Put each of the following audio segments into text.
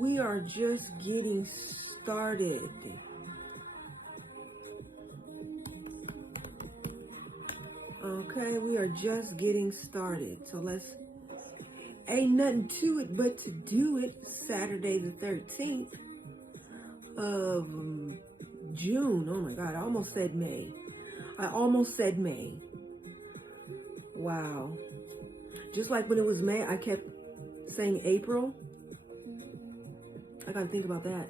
We are just getting started. Okay, we are just getting started. So ain't nothing to it but to do it. Saturday the 13th of June. Oh my God, I almost said May. Wow. Just like when it was May, I kept saying April. I gotta think about that.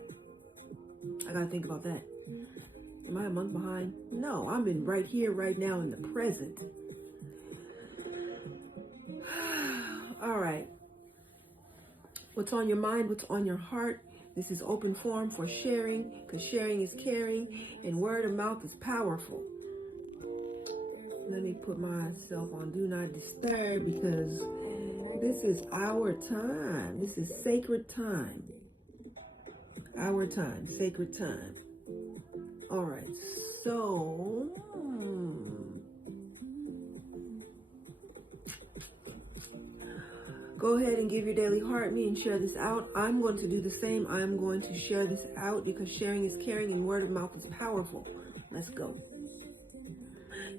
Am I a month behind? No, I'm in right here, right now in the present. All right. What's on your mind? What's on your heart? This is open forum for sharing, because sharing is caring and word of mouth is powerful. Let me put myself on Do Not Disturb because this is our time. This is sacred time. Our time, sacred time. All right, so go ahead and give your daily heart me and share this out. I'm going to do the same. I'm going to share this out because sharing is caring and word of mouth is powerful. Let's go.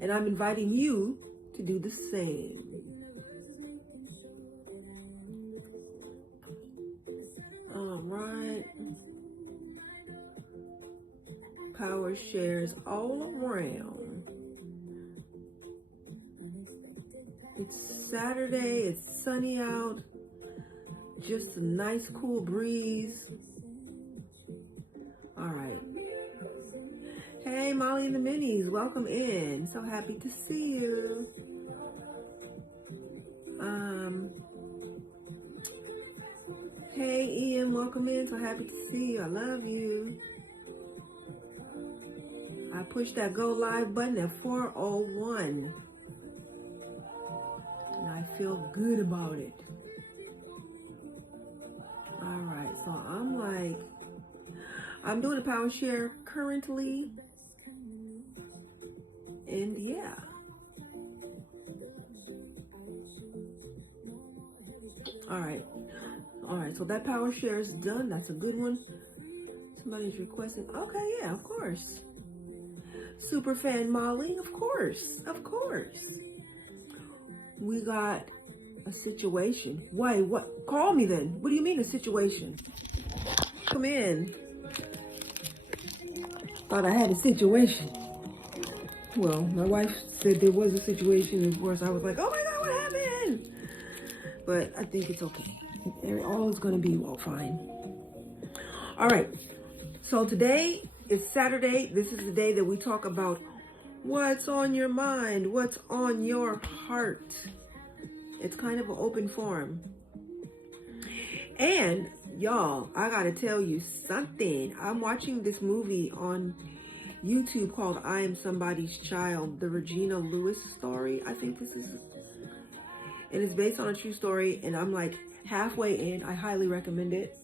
And I'm inviting you to do the same. All right. Power shares all around. It's Saturday, it's sunny out, just a nice cool breeze. All right. Hey, Molly and the Minis, welcome in. So happy to see you. Hey, Ian, welcome in. So happy to see you. I love you. I pushed that go live button at 4:01. And I feel good about it. All right, so I'm doing a power share currently. And yeah. All right, so that power share is done. That's a good one. Somebody's requesting. Okay, yeah, of course. Super fan Molly, of course. We got a situation. Wait, what? Call me then. What do you mean a situation? Come in. Thought I had a situation. Well, my wife said there was a situation. Of course, I was like, oh my God, what happened? But I think it's okay. All is going to be fine. All right. So today is Saturday. This is the day that we talk about what's on your mind, what's on your heart. It's kind of an open forum. And y'all, I gotta tell you something. I'm watching this movie on YouTube called I Am Somebody's Child, the Regina Lewis story. I think this is, and it's based on a true story. And I'm like halfway in. I highly recommend it.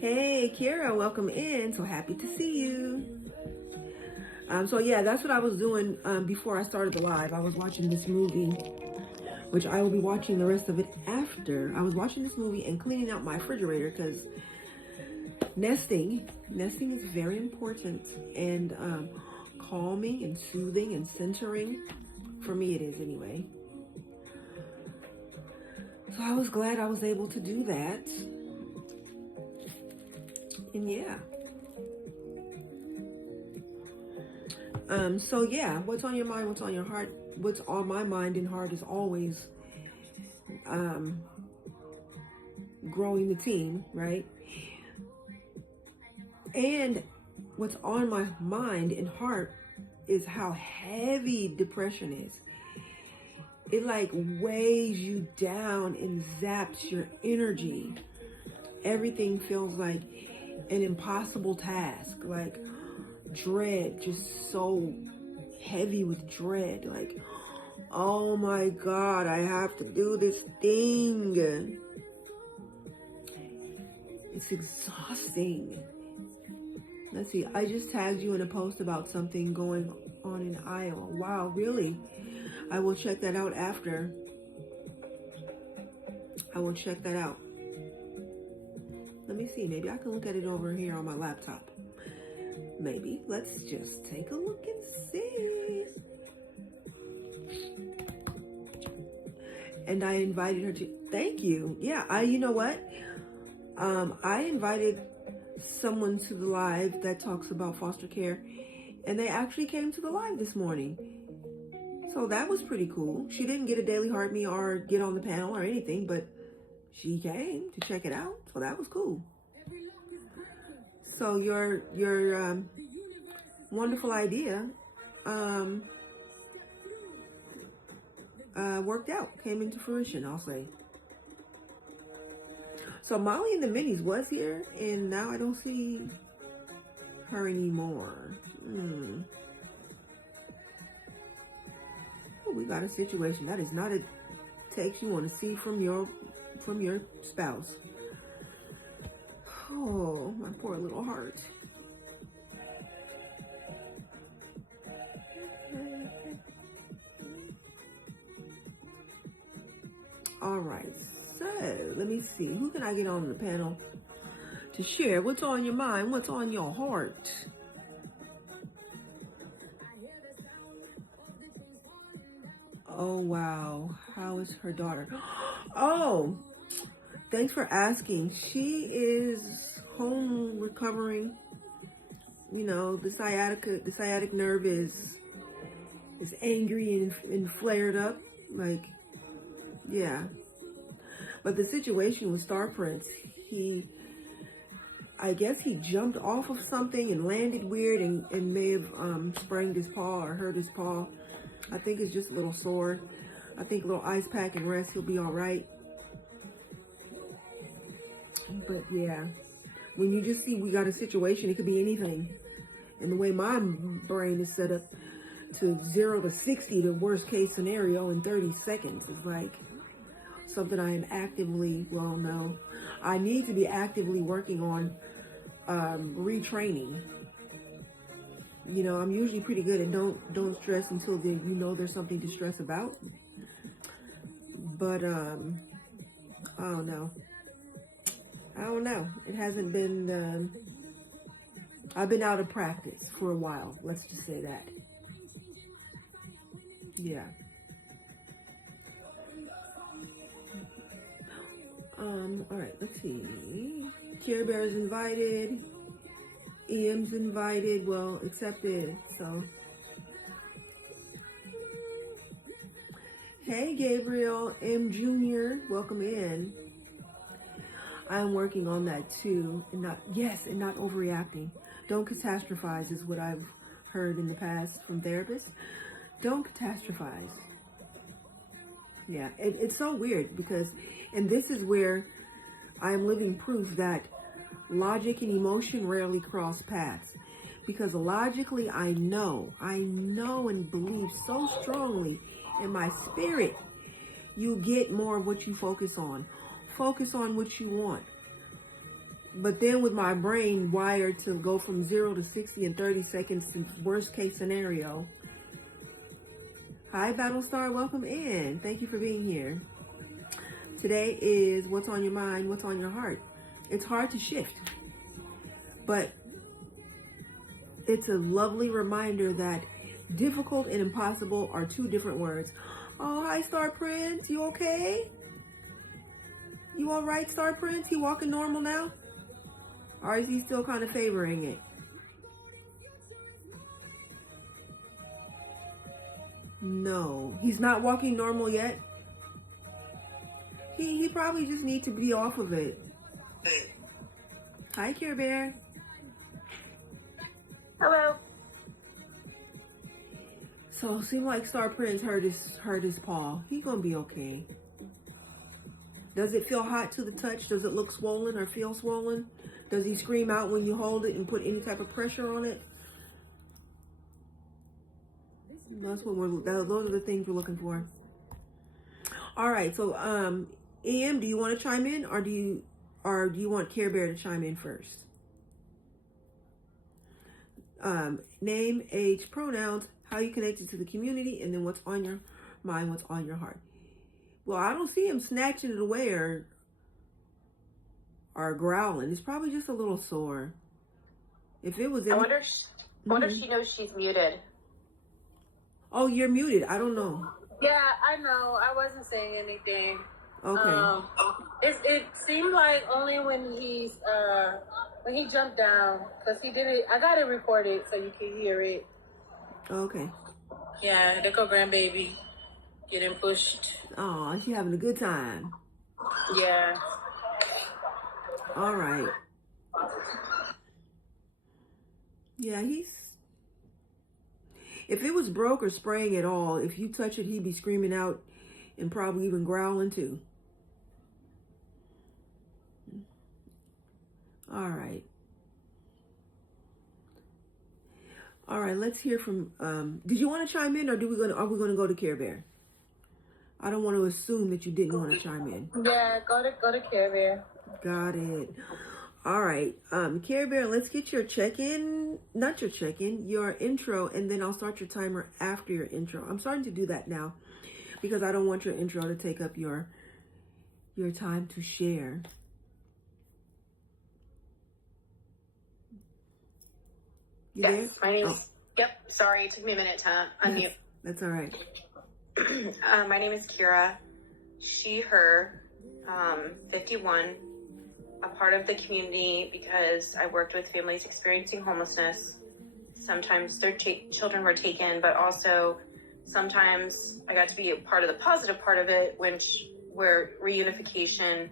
Hey, Kira, welcome in. So happy to see you. So yeah, that's what I was doing before I started the live. I was watching this movie, which I will be watching the rest of it after. I was watching this movie and cleaning out my refrigerator because nesting is very important, and calming and soothing and centering. For me, it is anyway. So I was glad I was able to do that. And yeah. So yeah, what's on your mind, what's on your heart? What's on my mind and heart is always growing the team, right? And what's on my mind and heart is how heavy depression is. It like weighs you down and zaps your energy. Everything feels like an impossible task, like dread, just so heavy with dread, like, oh my God, I have to do this thing. It's exhausting. Let's see, I just tagged you in a post about something going on in Iowa. Wow, really? I will check that out after. I will check that out. Let me see. Maybe I can look at it over here on my laptop. Maybe. Let's just take a look and see. And I invited her to. Thank you. Yeah, you know what? I invited someone to the live that talks about foster care, and they actually came to the live this morning. So that was pretty cool. She didn't get a Daily Heart Me or get on the panel or anything, but she came to check it out. So that was cool. So your wonderful idea worked out, came into fruition, I'll say. So Molly and the Minis was here, and now I don't see her anymore. Oh, we got a situation. That is not a text you want to see from your spouse. Oh, my poor little heart. All right, so let me see. Who can I get on the panel to share what's on your mind, what's on your heart? Oh, wow. How is her daughter? Oh, thanks for asking. She is home recovering. You know, the sciatic nerve is angry and flared up. Like, yeah. But the situation with Star Prince, I guess he jumped off of something and landed weird and may have sprained his paw or hurt his paw. I think it's just a little sore. I think a little ice pack and rest, he'll be all right. But yeah, when you just see we got a situation, it could be anything. And the way my brain is set up to 0 to 60, the worst case scenario in 30 seconds is like something I am actively, I need to be actively working on retraining. You know, I'm usually pretty good at don't stress until there's something to stress about. But I don't know. It hasn't been. I've been out of practice for a while. Let's just say that. Yeah. All right. Let's see. Care Bear's invited. EM's invited, well, accepted, so. Hey, Gabriel M. Jr., welcome in. I'm working on that too, and not overreacting. Don't catastrophize is what I've heard in the past from therapists. Don't catastrophize. Yeah, it's so weird because, and this is where I'm living proof that logic and emotion rarely cross paths, because logically I know and believe so strongly in my spirit, you get more of what you focus on what you want. But then with my brain wired to go from 0 to 60 in 30 seconds to worst case scenario. Hi Battlestar, welcome in. Thank you for being here. Today is what's on your mind, what's on your heart. It's hard to shift, but it's a lovely reminder that difficult and impossible are two different words. Oh, hi, Star Prince. You okay? You all right, Star Prince? He walking normal now? Or is he still kind of favoring it? No, he's not walking normal yet. He probably just needs to be off of it. Hi, Care Bear. Hello. So it seemed like Star Prince hurt his paw. He's gonna be okay. Does it feel hot to the touch? Does it look swollen or feel swollen? Does he scream out when you hold it and put any type of pressure on it? Those are the things we're looking for. All right, so EM, do you want to chime in, or do you want Care Bear to chime in first? Name, age, pronouns, how you connected to the community, and then what's on your mind, what's on your heart. Well, I don't see him snatching it away or growling. It's probably just a little sore. If it was, I wonder if she knows she's muted. Oh, you're muted. I don't know. Yeah, I know. I wasn't saying anything. Okay. It seemed like only when he jumped down, because he did it. I got it recorded so you can hear it. Okay. Yeah, there go grandbaby getting pushed. Oh, she having a good time. Yeah. All right. Yeah, if it was broke or spraying at all, if you touch it, he'd be screaming out and probably even growling too. All right. All right, let's hear from, did you want to chime in, or are we gonna go to Care Bear? I don't want to assume that you didn't want to chime in. Yeah, go to Care Bear. Got it. All right, Care Bear, let's get your check-in, not your check-in, your intro, and then I'll start your timer after your intro. I'm starting to do that now because I don't want your intro to take up your time to share. You yes, there? my name is, Yep, sorry, it took me a minute to unmute. That's all right. My name is Kira, she, her, 51, a part of the community because I worked with families experiencing homelessness. Sometimes their children were taken, but also sometimes I got to be a part of the positive part of it, where reunification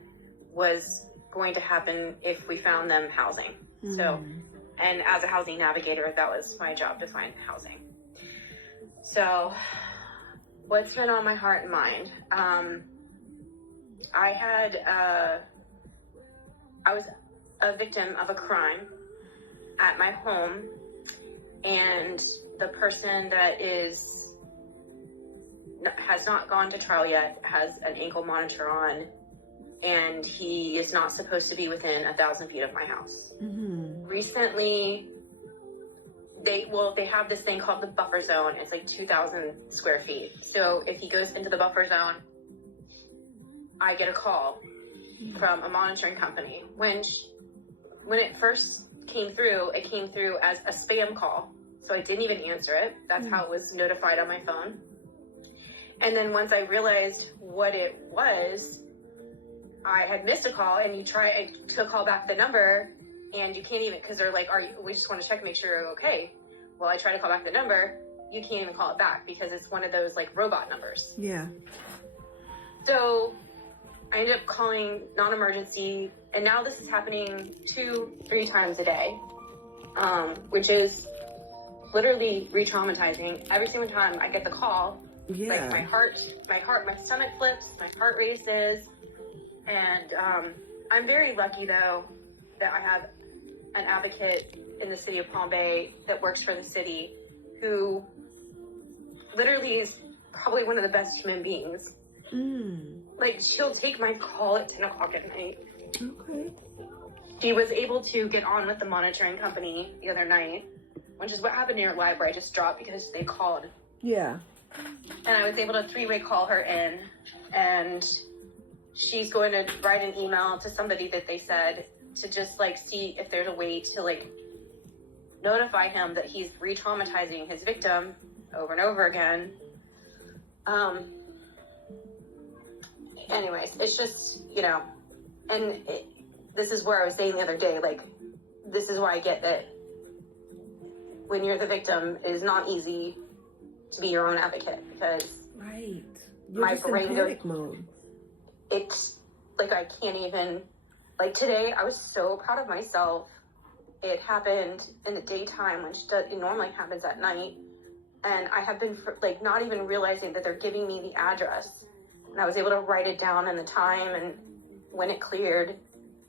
was going to happen if we found them housing. So, and as a housing navigator, that was my job, to find housing. So what's been on my heart and mind? I was a victim of a crime at my home, and the person that has not gone to trial yet has an ankle monitor on, and he is not supposed to be within 1,000 feet of my house. Recently, they have this thing called the buffer zone. It's like 2,000 square feet. So if he goes into the buffer zone, I get a call from a monitoring company. When it first came through, it came through as a spam call. So I didn't even answer it. That's how it was notified on my phone. And then once I realized what it was, I had missed a call, and I took a call back the number, and you can't even, because they're like, we just want to check and make sure you're okay. Well, I try to call back the number, you can't even call it back because it's one of those like robot numbers. Yeah. So I ended up calling non-emergency, and now this is happening 2-3 times a day, which is literally re-traumatizing. Every single time I get the call, like my stomach flips, my heart races, and I'm very lucky though that I have an advocate in the city of Palm Bay that works for the city, who literally is probably one of the best human beings. Like, she'll take my call at 10 o'clock at night. Okay. She was able to get on with the monitoring company the other night, which is what happened in your live, where I just dropped because they called. Yeah. And I was able to 3-way call her in, and she's going to write an email to somebody that they said to just like see if there's a way to like notify him that he's re-traumatizing his victim over and over again. Anyways, it's just, and this is where I was saying the other day, like, this is why I get that when you're the victim, it is not easy to be your own advocate, because right. My brain in panic mode. It's like, I can't even, like, today I was so proud of myself. It happened in the daytime, which it normally happens at night. And I have been like not even realizing that they're giving me the address. And I was able to write it down and the time and when it cleared.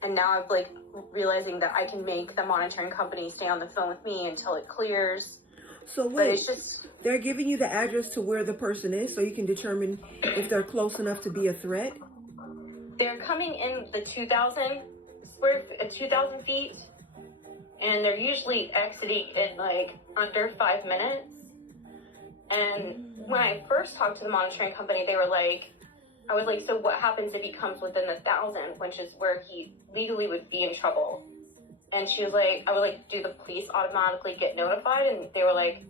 And now I'm like realizing that I can make the monitoring company stay on the phone with me until it clears. So wait, but it's just, they're giving you the address to where the person is so you can determine if they're close enough to be a threat? They're coming in the 2,000 feet, and they're usually exiting in like under 5 minutes. And when I first talked to the monitoring company, they were like, I was like, so what happens if he comes within the 1,000, which is where he legally would be in trouble? And she was like, I was like, do the police automatically get notified? And they were like,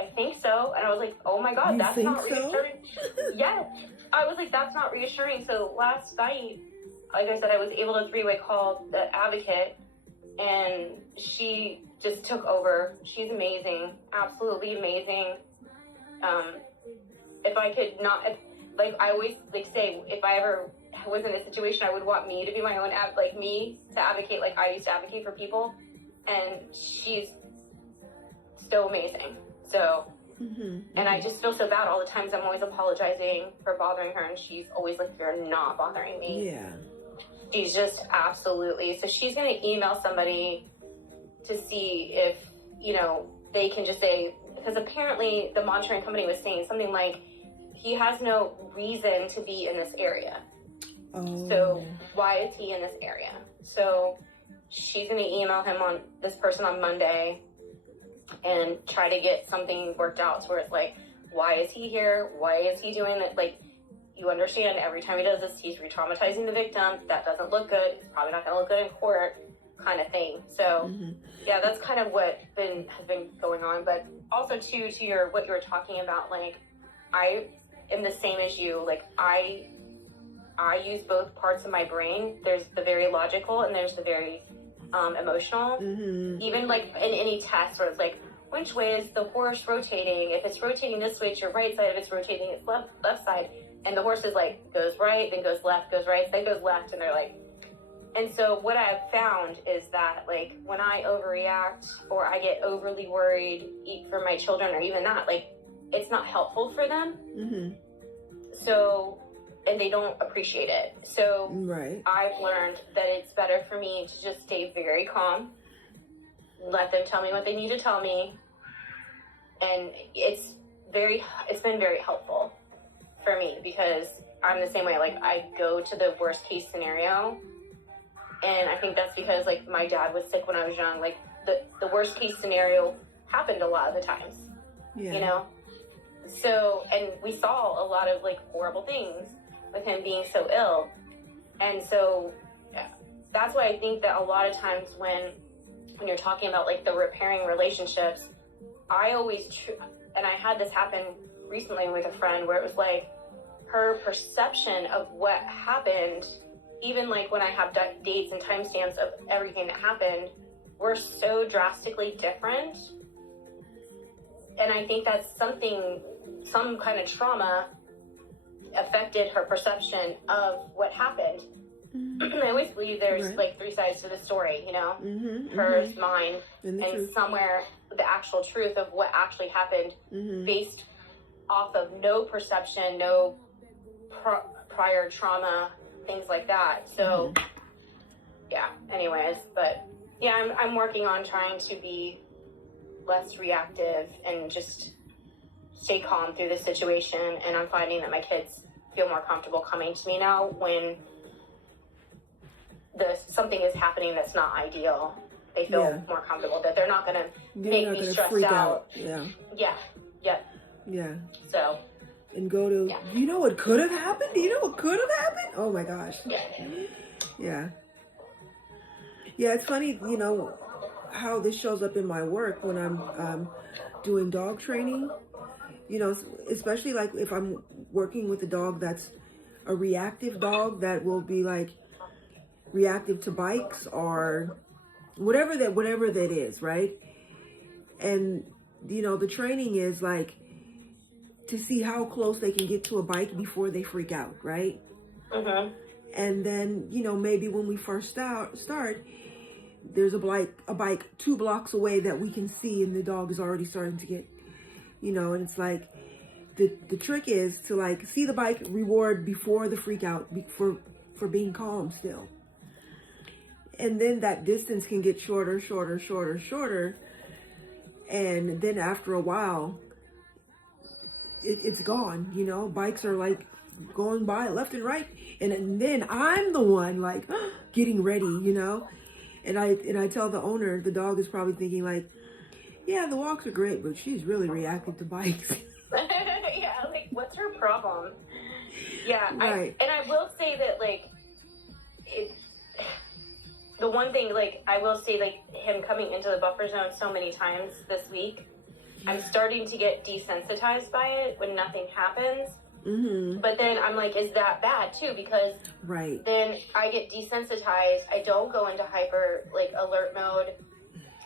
I think so. And I was like, oh my God, that's not reassuring. Yeah. I was like, that's not reassuring. So last night, like I said, I was able to three-way call the advocate, and she just took over. She's amazing, absolutely amazing. If I could not, like I always like say, if I ever was in a situation, I would want me to be my own like me to advocate, like I used to advocate for people, and she's so amazing. So, and I just feel so bad all the times. I'm always apologizing for bothering her, and she's always like, "You're not bothering me." Yeah. She's just absolutely. So she's gonna email somebody to see if they can just say, because apparently the monitoring company was saying something like, he has no reason to be in this area. Oh. So why is he in this area? So she's going to email this person on Monday and try to get something worked out where it's like, why is he here? Why is he doing it? Like, you understand, every time he does this, he's re-traumatizing the victim. That doesn't look good. It's probably not going to look good in court, kind of thing. So yeah, that's kind of what has been going on. But also too, to what you were talking about, like, I am the same as you. Like, I use both parts of my brain. There's the very logical and there's the very emotional. Even like in any test where it's like, which way is the horse rotating? If it's rotating this way, it's your right side. If it's rotating its left side, and the horse is like, goes right, then goes left, goes right, then goes left, and they're like, and so what I've found is that, like, when I overreact or I get overly worried for my children, or even not, like, it's not helpful for them. So, and they don't appreciate it. So I've learned that it's better for me to just stay very calm, let them tell me what they need to tell me. And it's been very helpful for me, because I'm the same way. Like, I go to the worst case scenario. And I think that's because, like, my dad was sick when I was young. Like, the worst case scenario happened a lot of the times, So, and we saw a lot of, like, horrible things with him being so ill. And so that's why I think that a lot of times when you're talking about, like, the repairing relationships, I always, and I had this happen recently with a friend where it was like, her perception of what happened, even like when I have dates and timestamps of everything that happened, were so drastically different. And I think that's some kind of trauma affected her perception of what happened. I always believe there's like three sides to the story, hers, mine, and somewhere the actual truth of what actually happened, based off of no perception, no prior trauma, things like that. So yeah, anyways, but yeah, I'm working on trying to be less reactive and just stay calm through the situation. And I'm finding that my kids feel more comfortable coming to me now when something is happening that's not ideal. They feel more comfortable, that they're not going to make me stressed out. Yeah. So. And go to, do you know what could have happened? Do you know what could have happened? Oh my gosh. Yeah. Yeah, it's funny, how this shows up in my work when I'm doing dog training. Especially like if I'm working with a dog that's a reactive dog that will be like reactive to bikes or whatever that is, right? And, the training is like, to see how close they can get to a bike before they freak out, right? And then, maybe when we first start, there's a bike 2 blocks away that we can see, and the dog is already starting to get, and it's like, the trick is to like see the bike, reward before the freak out, for being calm still. And then that distance can get shorter, and then after a while, it's gone, bikes are like going by left and right, and then I'm the one like getting ready, and I tell the owner, the dog is probably thinking like, yeah, the walks are great, but she's really reacting to bikes. Yeah, like, what's her problem? Yeah, Right. I will say that, like, the one thing, like, I will say, like, him coming into the buffer zone so many times this week, I'm starting to get desensitized by it when nothing happens. Mm-hmm. But then I'm like, is that bad too? Because Right. then I get desensitized. I don't go into hyper, like, alert mode,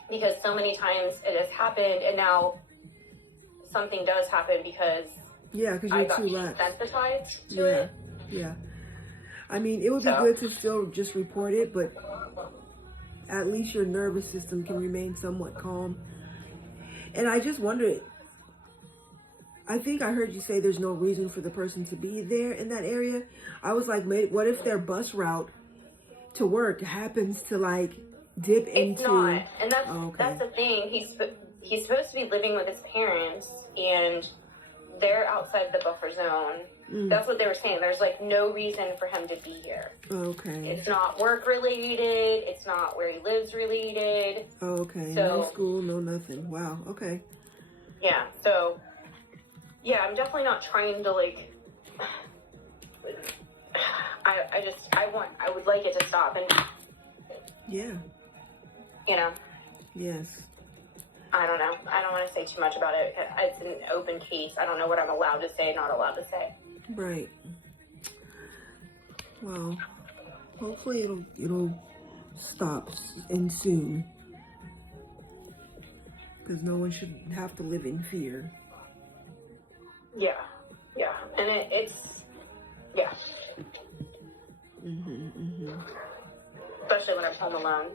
because so many times it has happened, and now something does happen because Yeah, because I you're got too lax. desensitized to Yeah. it. Yeah. I mean, it would be So- good to still just report it, but at least your nervous system can remain somewhat calm. And I just wonder, I think I heard you say there's no reason for the person to be there in that area. I was like, what if their bus route to work happens to, like, dip It's into... not, and that's Oh, okay. that's the thing. He's supposed to be living with his parents, and they're outside the buffer zone. That's what they were saying. There's, like, no reason for him to be here. Okay. It's not work related. It's not where he lives related. Okay. So- No school, no nothing. Wow. Okay. Yeah. So, yeah, I'm definitely not trying to, like. I would like it to stop, and Yeah. you know, Yes. I don't know. I don't want to say too much about it. It's an open case. I don't know what I'm allowed to say, not allowed to say. Right. Well, hopefully it'll stop and soon, because no one should have to live in fear. Yeah, and it's yeah. Especially when I'm home alone.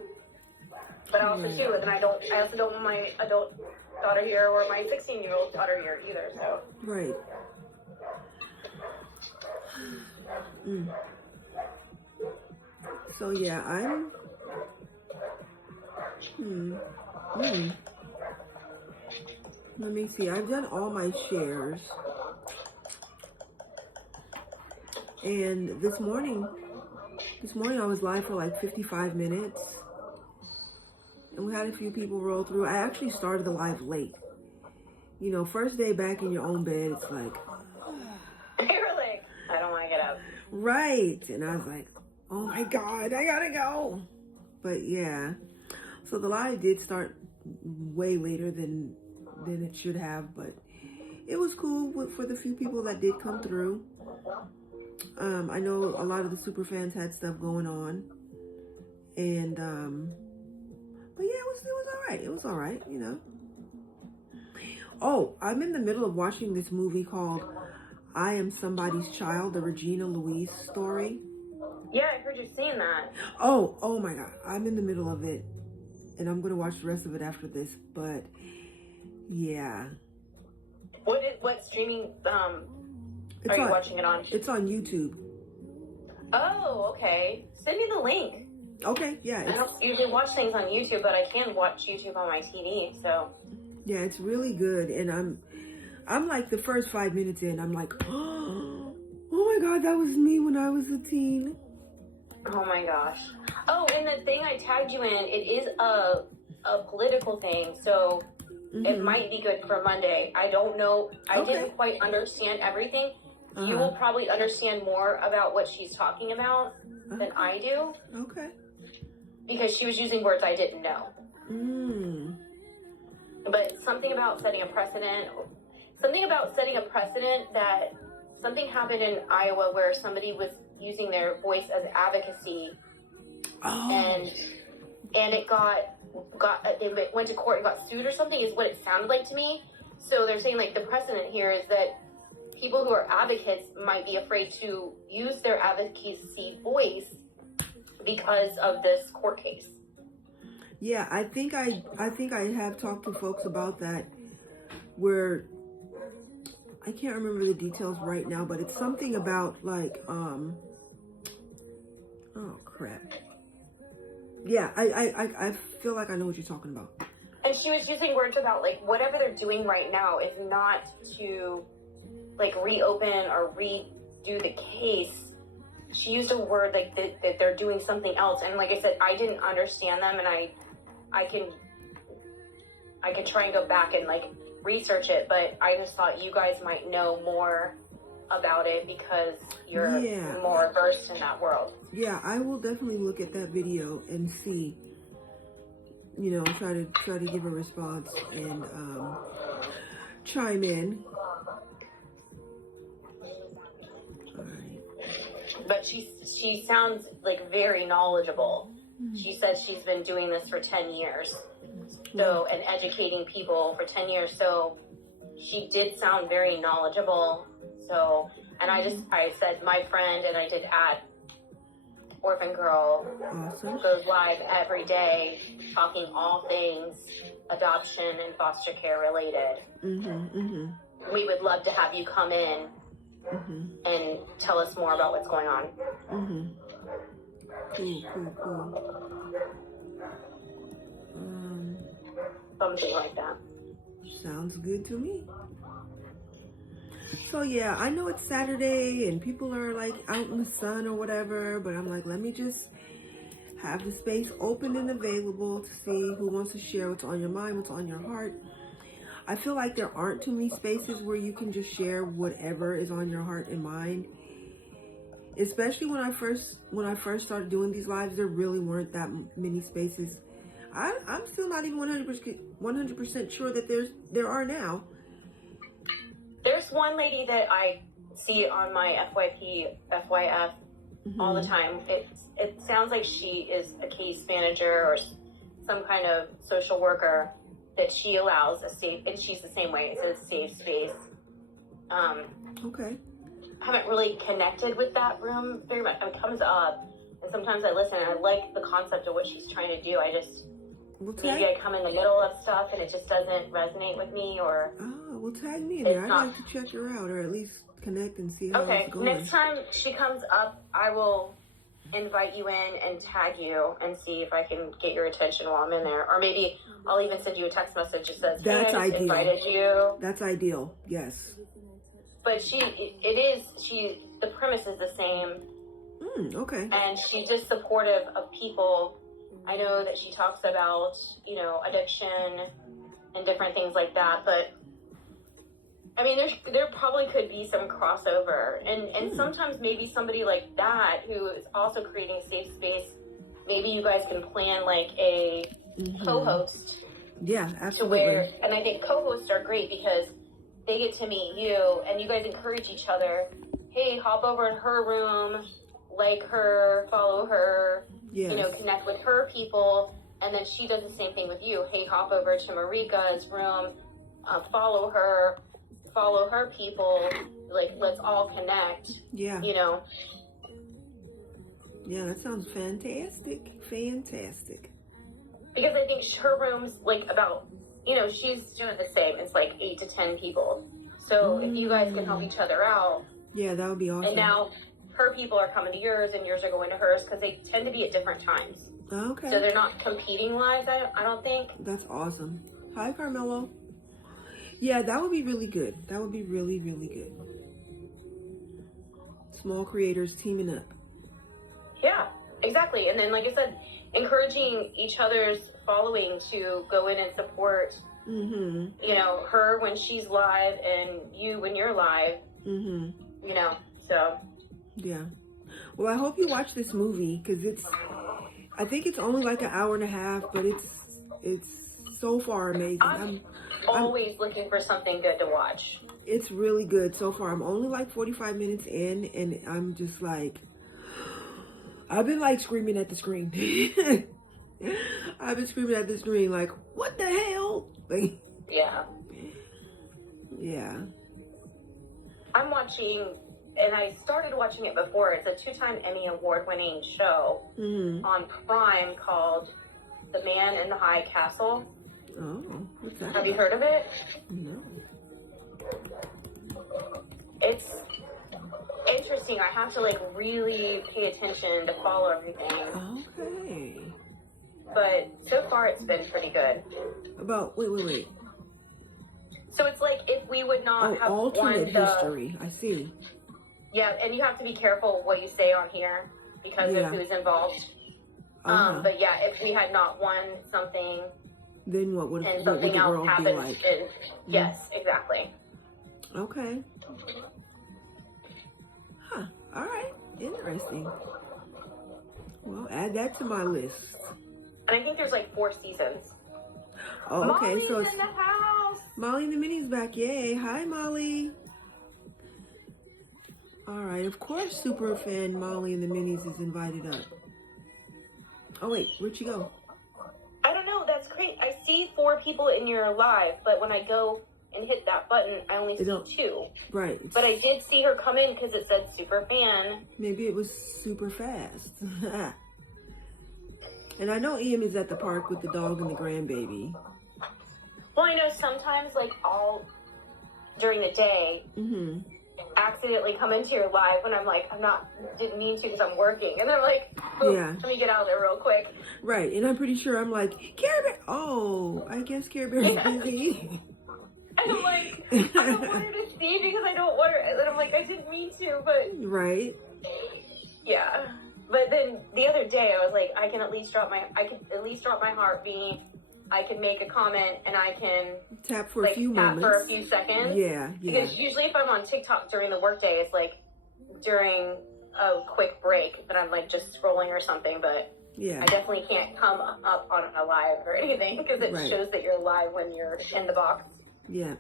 But also too, and I also don't want my adult daughter here or my 16-year-old daughter here either. So Right. So yeah, I'm. Let me see. I've done all my shares, and this morning I was live for like 55 minutes, and we had a few people roll through. I actually started the live late. You know, first day back in your own bed, it's like, you're like, I don't want to get up. right. And I was like, oh my God, I gotta go. But yeah, so the live did start way later than it should have, but it was cool for the few people that did come through. I know a lot of the super fans had stuff going on, and but yeah, it was all right. It was all right, you know. Oh, I'm in the middle of watching this movie called I Am Somebody's Child, the Regina Louise story. Yeah, I heard you saying that. Oh my God, I'm in the middle of it, and I'm gonna watch the rest of it after this. But yeah, What streaming are you watching it on? It's on YouTube. Oh, okay. Send me the link. Okay, yeah, I don't usually watch things on YouTube, but I can watch YouTube on my TV. So yeah, it's really good, and I'm like the first 5 minutes in, I'm like, oh my God, that was me when I was a teen. oh my gosh. Oh, and the thing I tagged you in, it is a political thing, so it might be good for Monday. I don't know. I didn't quite understand everything. You will probably understand more about what she's talking about than I do. Okay. Because she was using words I didn't know. But something about setting a precedent that something happened in Iowa where somebody was using their voice as advocacy, and it they went to court and got sued or something, is what it sounded like to me. So they're saying, like, the precedent here is that people who are advocates might be afraid to use their advocacy voice because of this court case. Yeah, I think I have talked to folks about that, where I can't remember the details right now, but it's something about like oh crap. Yeah, I feel like I know what you're talking about. And she was using words about, like, whatever they're doing right now is not to, like, reopen or redo the case. She used a word like that they're doing something else, and like I said, I didn't understand them, and I can try and go back and, like, research it, but I just thought you guys might know more about it because you're Yeah. more versed in that world. Yeah, I will definitely look at that video and see, try to give a response and chime in. All right. But she sounds like very knowledgeable. She said she's been doing this for 10 years. So, and educating people for 10 years. So she did sound very knowledgeable. So, and I said my friend, and I did add Orphan Girl Awesome. goes live every day talking all things adoption and foster care related. We would love to have you come in and tell us more about what's going on. Cool. Something like that. Sounds good to me. So yeah, I know it's Saturday and people are like out in the sun or whatever, but I'm like, let me just have the space open and available to see who wants to share what's on your mind, what's on your heart. I feel like there aren't too many spaces where you can just share whatever is on your heart and mind. Especially when I first started doing these lives, there really weren't that many spaces. I'm still not even 100% sure that there are now. There's one lady that I see on my FYF all the time. It sounds like she is a case manager or some kind of social worker that she allows a safe, and she's the same way. It's a safe space. Okay. I haven't really connected with that room very much. It comes up, and sometimes I listen, and I like the concept of what she's trying to do. Maybe I come in the middle of stuff, and it just doesn't resonate with me, or... Oh, well, tag me in there. I'd like to check her out, or at least connect and see how it's going. Next time she comes up, I will invite you in and tag you and see if I can get your attention while I'm in there. Or maybe I'll even send you a text message that says, hey, I just invited you. That's ideal, yes. But the premise is the same. Okay. And she's just supportive of people. I know that she talks about, addiction and different things like that, but I mean, there probably could be some crossover, and sometimes maybe somebody like that who is also creating a safe space, maybe you guys can plan like a co-host. Yeah, absolutely. And I think co-hosts are great because they get to meet you, and you guys encourage each other. Hey, hop over in her room, like her, follow her, connect with her people, and then she does the same thing with you. Hey, hop over to Marika's room, follow her people, like, let's all connect. Yeah. Yeah, that sounds fantastic. Because I think her room's like about, she's doing the same. It's like 8 to 10 people. So if you guys can help each other out. Yeah, that would be awesome. And now her people are coming to yours and yours are going to hers because they tend to be at different times. Okay. So they're not competing lives, I don't think. That's awesome. Hi, Carmelo. Yeah, that would be really good. That would be really, really good. Small creators teaming up. Yeah, exactly. And then, like I said, encouraging each other's following to go in and support, her when she's live and you when you're live, so. Yeah. Well, I hope you watch this movie because I think it's only like an hour and a half, but it's so far amazing. I'm always looking for something good to watch. It's really good so far. I'm only like 45 minutes in, and I'm just like, I've been like screaming at the screen. I've been screaming at the screen like, what the hell? Like, yeah. Yeah. I'm watching, and I started watching it before. It's a 2-time Emmy Award-winning show on Prime called The Man in the High Castle. Oh, what's that? Have you heard of it? No. It's interesting. I have to like really pay attention to follow everything. Okay. But so far it's been pretty good. Wait. So it's like if we would not have alternate history. I see. Yeah, and you have to be careful what you say on here because of who's involved. But yeah, if we had not won something, then what would the else world happened? be like? Yes, exactly. Okay. All right. Interesting. Well, add that to my list. And I think there's like 4 seasons. Oh, okay. Molly's So it's in the house. Molly and the Mini's back. Yay. Hi, Molly. All right. Of course, super fan Molly and the Minis is invited up. Oh, wait. Where'd she go? I don't know. That's great. I see 4 people in your live, but when I go and hit that button, I only see 2. Right. But I did see her come in because it said super fan. Maybe it was super fast. And I know Ian is at the park with the dog and the grandbaby. Well, I know sometimes, like, I'll, during the day, accidentally come into your live when I'm like, didn't mean to because I'm working. And they're like, oh, Yeah. let me get out of there real quick. Right. And I'm pretty sure I'm like, Care Bear. Oh, I guess Care Bear is busy. And I'm like, I don't want her to see because I don't want her. And I'm like, I didn't mean to, but. Right. Yeah. But then the other day I was like, I can at least drop my heartbeat. I can make a comment and I can tap for a few moments. For a few seconds. Yeah. Because usually if I'm on TikTok during the workday, it's like during a quick break that I'm like just scrolling or something. But yeah, I definitely can't come up on a live or anything because it shows that you're live when you're in the box. Yeah.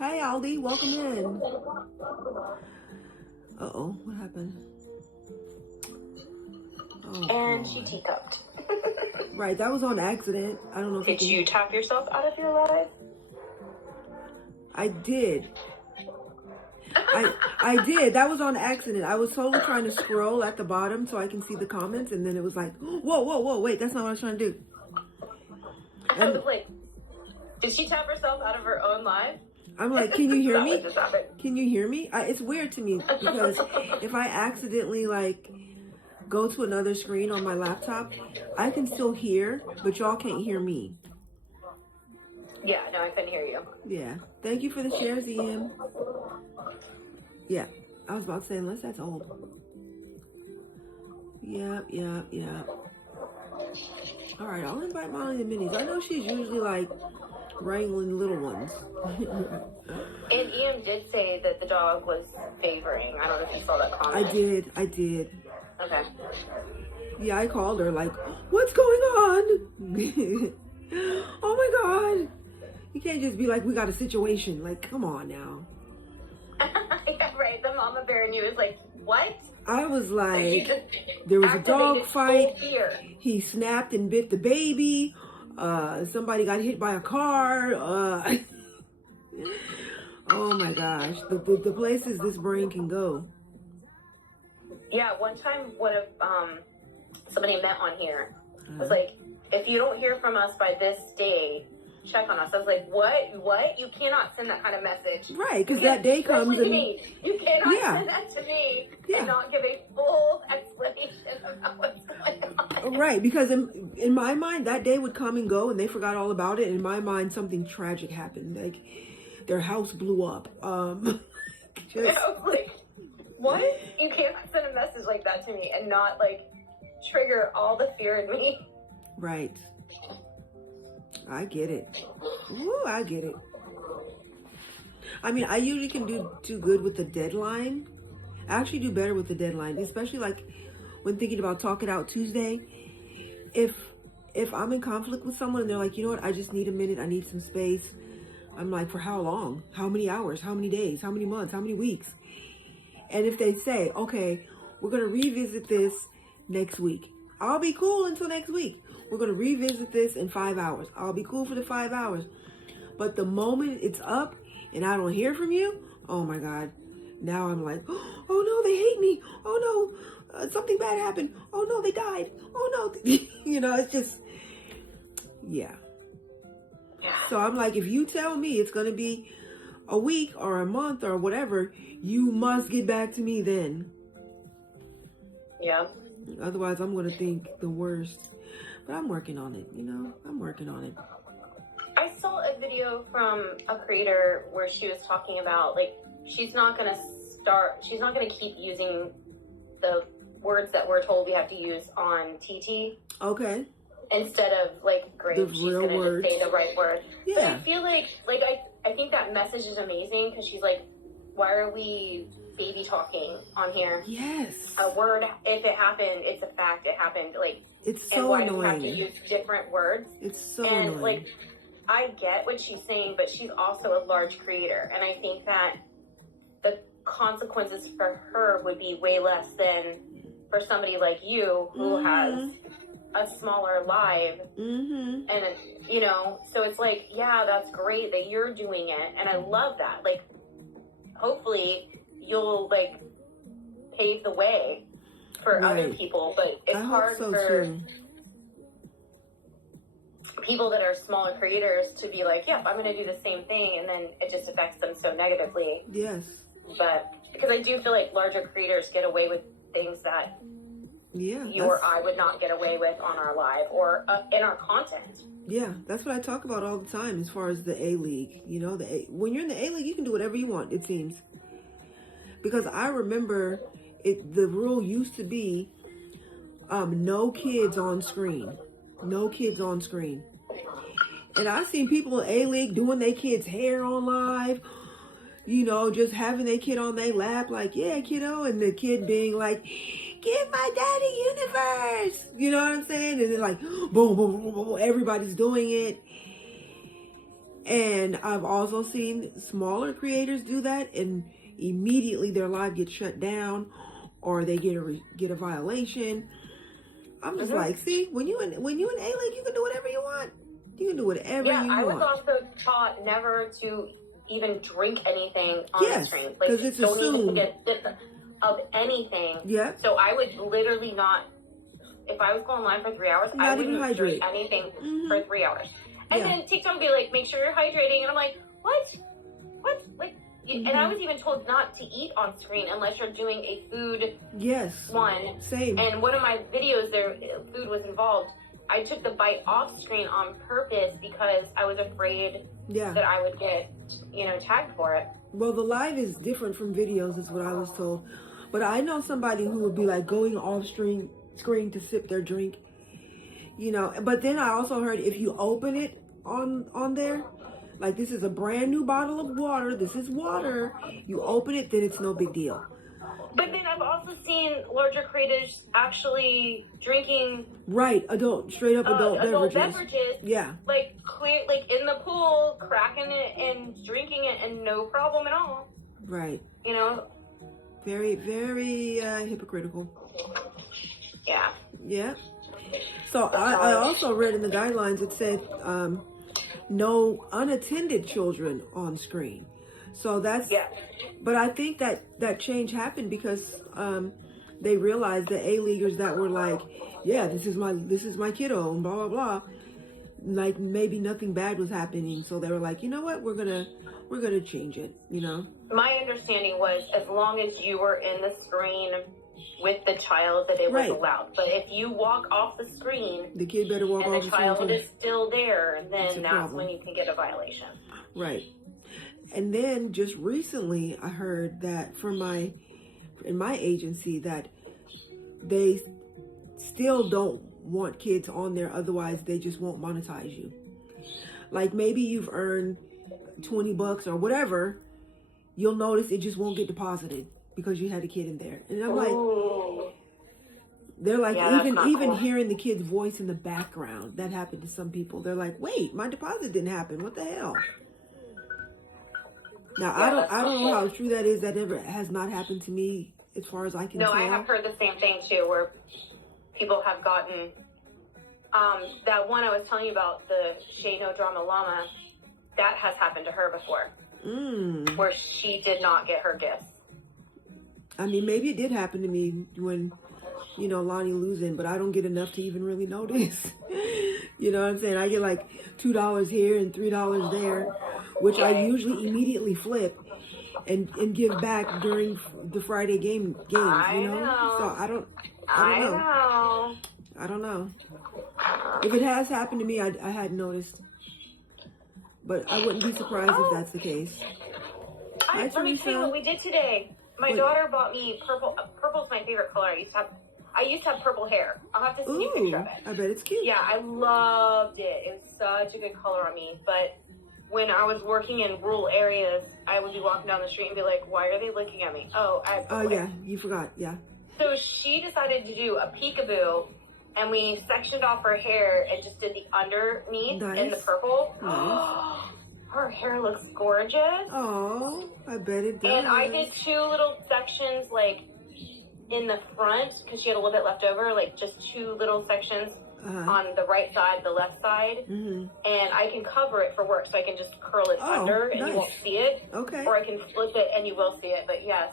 Hi, Aldi. Welcome in. Uh-oh. What happened? Oh, and God. she teacupped. Right, that was on accident. I don't know if Did you tap yourself out of your live? I did. I did. That was on accident. I was totally trying to scroll at the bottom so I can see the comments, and then it was like, whoa, wait, that's not what I was trying to do. And I was like, did she tap herself out of her own live? I'm like, can you hear me? Just happened. Can you hear me? It's weird to me because if I accidentally like go to another screen on my laptop, I can still hear, but y'all can't hear me. Yeah, no, I couldn't hear you. Yeah. Thank you for the shares, Ian. Yeah. I was about to say, unless that's old. Yeah. All right, I'll invite Molly and the Minis. I know she's usually like wrangling little ones. And Ian did say that the dog was favoring. I don't know if you saw that comment. I did. Okay. Yeah, I called her like, what's going on? Oh my God. You can't just be like, we got a situation. Like, come on now. Yeah, right. The mama bear in you is like, what? I was like, there was a dog fight. He snapped and bit the baby. Somebody got hit by a car. Oh my gosh. The places this brain can go. Yeah, one time one of somebody met on here was like, if you don't hear from us by this day, check on us. I was like, what? You cannot send that kind of message. Right, because that day comes and me. You cannot send that to me and not give a full explanation about what's going on. Right, because in my mind, that day would come and go and they forgot all about it. In my mind, something tragic happened. Like, their house blew up. I was like, what? You cannot send a message like that to me and not, like, trigger all the fear in me. Right. I get it. Ooh, I get it. I mean, I usually can do too good with the deadline. I actually do better with the deadline, especially like when thinking about Talk It Out Tuesday. If I'm in conflict with someone and they're like, you know what, I just need a minute, I need some space. I'm like, for how long? How many hours? How many days? How many months? How many weeks? And if they say, okay, we're going to revisit this next week, I'll be cool until next week. We're going to revisit this in 5 hours. I'll be cool for the 5 hours. But the moment it's up and I don't hear from you, oh my God. Now I'm like, oh no, they hate me. Oh no, something bad happened. Oh no, they died. Oh no. You know, it's just, yeah. So I'm like, if you tell me it's going to be a week or a month or whatever, you must get back to me then. Yeah. Otherwise, I'm going to think the worst. But I'm working on it, you know? I'm working on it. I saw a video from a creator where she was talking about, like, she's not going to keep using the words that we're told we have to use on TT. Okay. Instead of, like, great, she's going to just say the right word. Yeah. But I feel like I think that message is amazing because she's like, why are we baby talking on here. Yes. A word, if it happened, it's a fact. It happened. Like, It's and so why do we have annoying. to use different words? It's so And annoying. like, I get what she's saying, but she's also a large creator, and I think that the consequences for her would be way less than for somebody like you who has a smaller live. And you know, so it's like, yeah, that's great that you're doing it, and I love that. Like, hopefully you'll like pave the way for other people, but it's hard for people that are smaller creators to be like, yep, I'm going to do the same thing, and then it just affects them so negatively. Yes. But because I do feel like larger creators get away with things that you or I would not get away with on our live or in our content. Yeah, that's what I talk about all the time as far as the A-League. You know, when you're in the A-League, you can do whatever you want, it seems. Because I remember the rule used to be no kids on screen. No kids on screen. And I've seen people in A-League doing their kids' hair on live, you know, just having their kid on their lap, like, yeah, kiddo, and the kid being like, give my daddy universe, you know what I'm saying? And then like, boom, boom, boom, boom, everybody's doing it. And I've also seen smaller creators do that, and immediately their live gets shut down, or they get a violation. I'm just like, see, when you in A-League, you can do whatever you want. You can do whatever you want. Yeah, I was also taught never to even drink anything on the stream. Like, because it's don't assumed. even get a sip of anything. Yeah. So I would literally not, if I was going live for 3 hours, I wouldn't drink anything for 3 hours. And then TikTok would be like, make sure you're hydrating. And I'm like, what? What? Like, and I was even told not to eat on screen unless you're doing a food one. Same. And one of my videos, there, food was involved. I took the bite off screen on purpose because I was afraid that I would get, you know, tagged for it. Well, the live is different from videos, is what I was told. But I know somebody who would be like going off screen to sip their drink, you know. But then I also heard if you open it on there, like this is a brand new bottle of water, this is water, you open it, then it's no big deal. But then I've also seen larger creators actually drinking straight up adult beverages. Yeah. Like in the pool, cracking it and drinking it and no problem at all. Right. You know? Very, very hypocritical. Yeah. Yeah. So I also read in the guidelines it said no unattended children on screen. So that's but I think that change happened because they realized the A-Leaguers that were like, yeah, this is my kiddo and blah blah blah, like maybe nothing bad was happening, so they were like, you know what, we're gonna change it, you know. My understanding was as long as you were in the screen with the child that it was allowed. But if you walk off the screen, the kid better walk off the screen. And the child is still there, then that's when you can get a violation. Right. And then just recently I heard that in my agency that they still don't want kids on there, otherwise they just won't monetize you. Like maybe you've earned $20 or whatever, you'll notice it just won't get deposited because you had a kid in there. And I'm like, they're like, even hearing the kid's voice in the background, that happened to some people. They're like, wait, my deposit didn't happen. What the hell? Now, I don't know how true that is. That ever has not happened to me as far as I can tell. No, I have heard the same thing too, where people have gotten, that one I was telling you about, the Shay No Drama Llama, that has happened to her before. Where she did not get her gifts. I mean, maybe it did happen to me when, you know, Lonnie losing, but I don't get enough to even really notice. You know what I'm saying? I get like $2 here and $3 there, which I usually immediately flip and give back during the Friday games, you know? So I don't know. If it has happened to me, I hadn't noticed. But I wouldn't be surprised if that's the case. Let me tell you what we did today. My daughter bought me purple. Purple's my favorite color. I used to have purple hair. I'll have to send you a picture of it. I bet it's cute. Yeah, I loved it. It was such a good color on me. But when I was working in rural areas, I would be walking down the street and be like, why are they looking at me? Oh, yeah, you forgot, yeah. So she decided to do a peekaboo, and we sectioned off her hair and just did the underneath in the purple. Nice. Her hair looks gorgeous. Oh, I bet it does. And I did 2 little sections, like, in the front, because she had a little bit left over, like, just 2 little sections on the right side, the left side. Mm-hmm. And I can cover it for work, so I can just curl it under, and you won't see it. Okay. Or I can flip it, and you will see it. But, yes,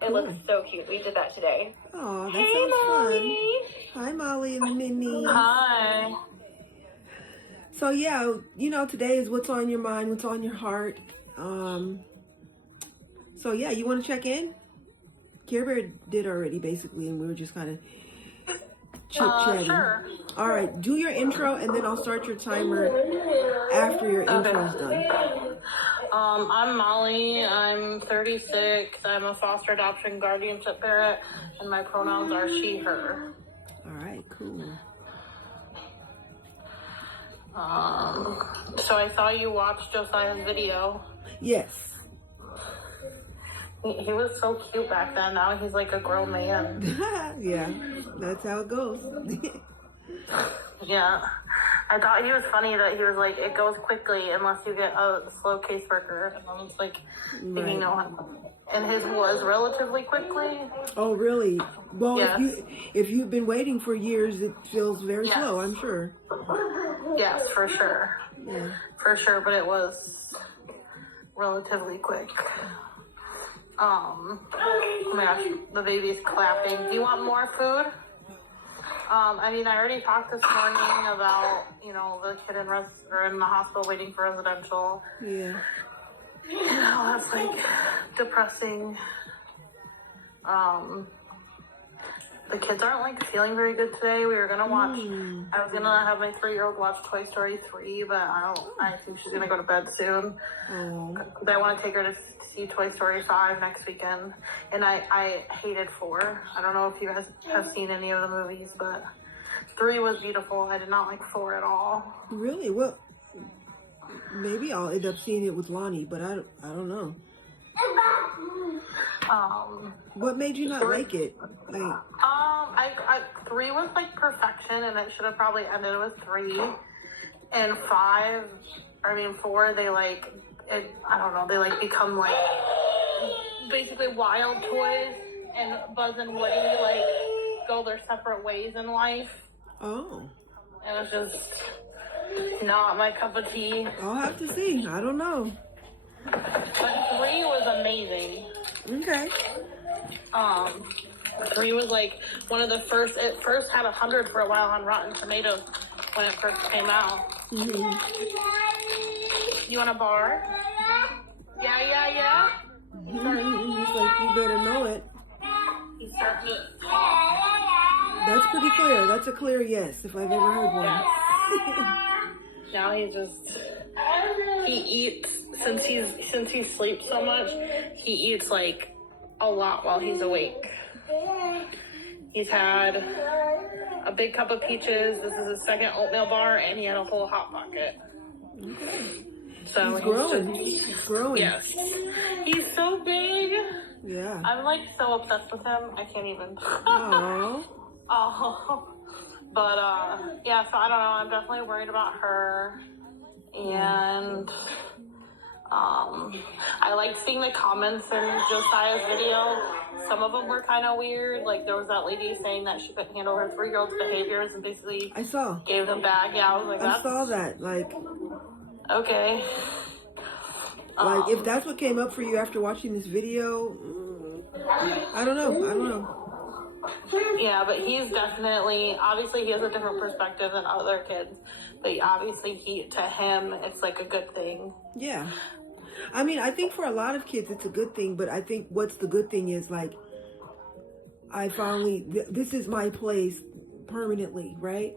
it looks so cute. We did that today. Oh, that Hey, sounds Molly. fun. Hi, Molly and Minnie. Hi. So yeah, you know, today is what's on your mind, what's on your heart. So yeah, you want to check in? Care Bear did already, basically, and we were just kind of chit-chatting. Sure. All right, do your intro, and then I'll start your timer after your intro is done. I'm Molly. I'm 36. I'm a foster adoption guardianship parent, and my pronouns are she, her. All right, cool. So I saw you watch Josiah's video. Yes. He was so cute back then. Now he's like a grown man. Yeah, that's how it goes. Yeah. I thought he was funny that he was like, it goes quickly unless you get a slow caseworker. And I was like, thinking, no. And his was relatively quickly. Oh, really? Well, Yes. if you've been waiting for years, it feels very Yes. slow, I'm sure. Yes, for sure. Yeah. For sure, but it was relatively quick. Oh my gosh, the baby's clapping. Do you want more food? I mean, I already talked this morning about, you know, the kid in the hospital waiting for residential. Yeah. You know, that's like depressing. The kids aren't like feeling very good today. We were gonna watch. I was gonna have my 3-year-old watch Toy Story 3, but I think she's gonna go to bed soon. Oh. But I want to take her to see Toy Story 5 next weekend, and I hated 4. I don't know if you guys have seen any of the movies, but 3 was beautiful. I did not like 4 at all. Really? Well, maybe I'll end up seeing it with Lonnie, but I don't know. What made you not like it? Like, 3 was like perfection, and it should have probably ended with 3. And 4, they like it. I don't know. They like become like basically wild toys, and Buzz and Woody like go their separate ways in life. oh, It was just not my cup of tea. I'll have to see. I don't know. But 3 was amazing. Okay. 3 was like one of the first. It first had 100 for a while on Rotten Tomatoes when it first came out. Mm-hmm. You want a bar? Yeah. He's like, you better know it. He's starting to. That's pretty clear. That's a clear yes, if I've ever heard one. Now he eats since he sleeps so much. He eats like a lot while he's awake. He's had a big cup of peaches. This is his second oatmeal bar, and he had a whole Hot Pocket. Okay. So He's growing. He's growing. Yes, he's so big. Yeah. I'm like so obsessed with him. I can't even. Aww. Oh, but yeah. So I don't know. I'm definitely worried about her, and I liked seeing the comments in Josiah's video. Some of them were kind of weird. Like there was that lady saying that she couldn't handle her 3-year-old's behaviors and basically I saw. gave them back. Yeah, I was like, I saw that. Like, okay. if that's what came up for you after watching this video, I don't know. Yeah, but he's definitely, obviously he has a different perspective than other kids, but obviously to him, it's like a good thing. Yeah. I mean, I think for a lot of kids it's a good thing, but I think what's the good thing is like, I finally, this is my place permanently, right?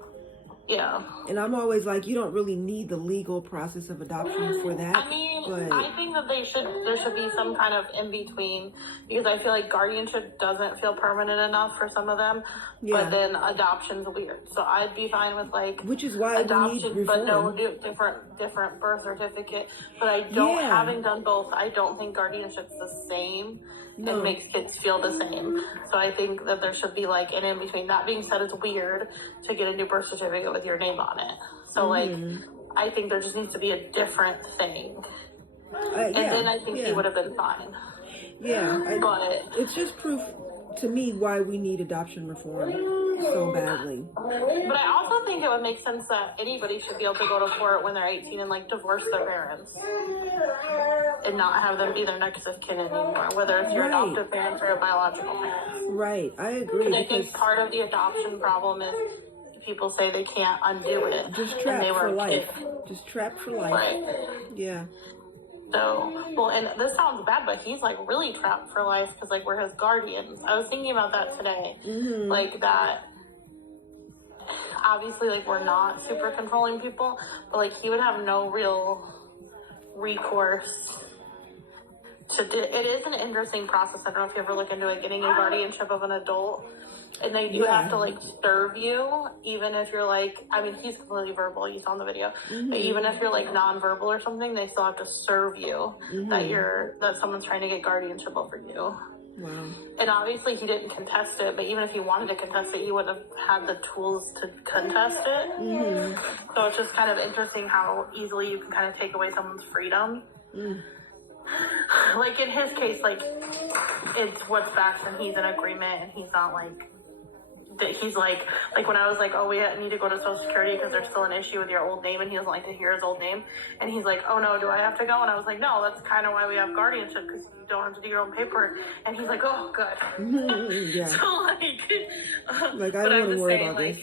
Yeah. And I'm always like, you don't really need the legal process of adoption for that. I mean, think that there should be some kind of in between, because I feel like guardianship doesn't feel permanent enough for some of them, Yeah. but then adoption's weird. So I'd be fine with like Which is why we need adoption, but no reform. different birth certificate. But I don't, Yeah. having done both, I don't think guardianship's the same. No. And makes kids feel the same. So I think that there should be like an in between. That being said, it's weird to get a new birth certificate with your name on it. So like, I think there just needs to be a different thing. And then I think he would have been fine. Yeah, But it's just proof to me why we need adoption reform so badly. But I also think it would make sense that anybody should be able to go to court when they're 18 and like divorce their parents and not have them be their next of kin anymore, whether it's your Right. adoptive parents or your biological parents. Right, I agree. And I Because think part of the adoption problem is people say they can't undo it. just and trapped they were for a life. kid. Just trapped for life. Right. Yeah. So, well, and this sounds bad, but he's like really trapped for life because like we're his guardians. I was thinking about that today. Like that, obviously, like we're not super controlling people, but like he would have no real recourse to do. It is an interesting process. I don't know if you ever look into it, getting a guardianship of an adult. And they do have to like serve you, even if you're like, I mean, he's completely verbal, you saw in the video, but even if you're like nonverbal or something, they still have to serve you that someone's trying to get guardianship over you. Wow. And obviously he didn't contest it, but even if he wanted to contest it, he wouldn't have had the tools to contest it. So it's just kind of interesting how easily you can kind of take away someone's freedom. Like in his case, like it's what's best and he's in agreement and he's not like, that he's like when I was like, oh, we need to go to Social Security because there's still an issue with your old name and he doesn't like to hear his old name, and he's like, oh no, do I have to go? And I was like, no, that's kind of why we have guardianship, because you don't have to do your own paperwork. And he's like, oh, good. Yeah. So Like, I don't want to worry about this.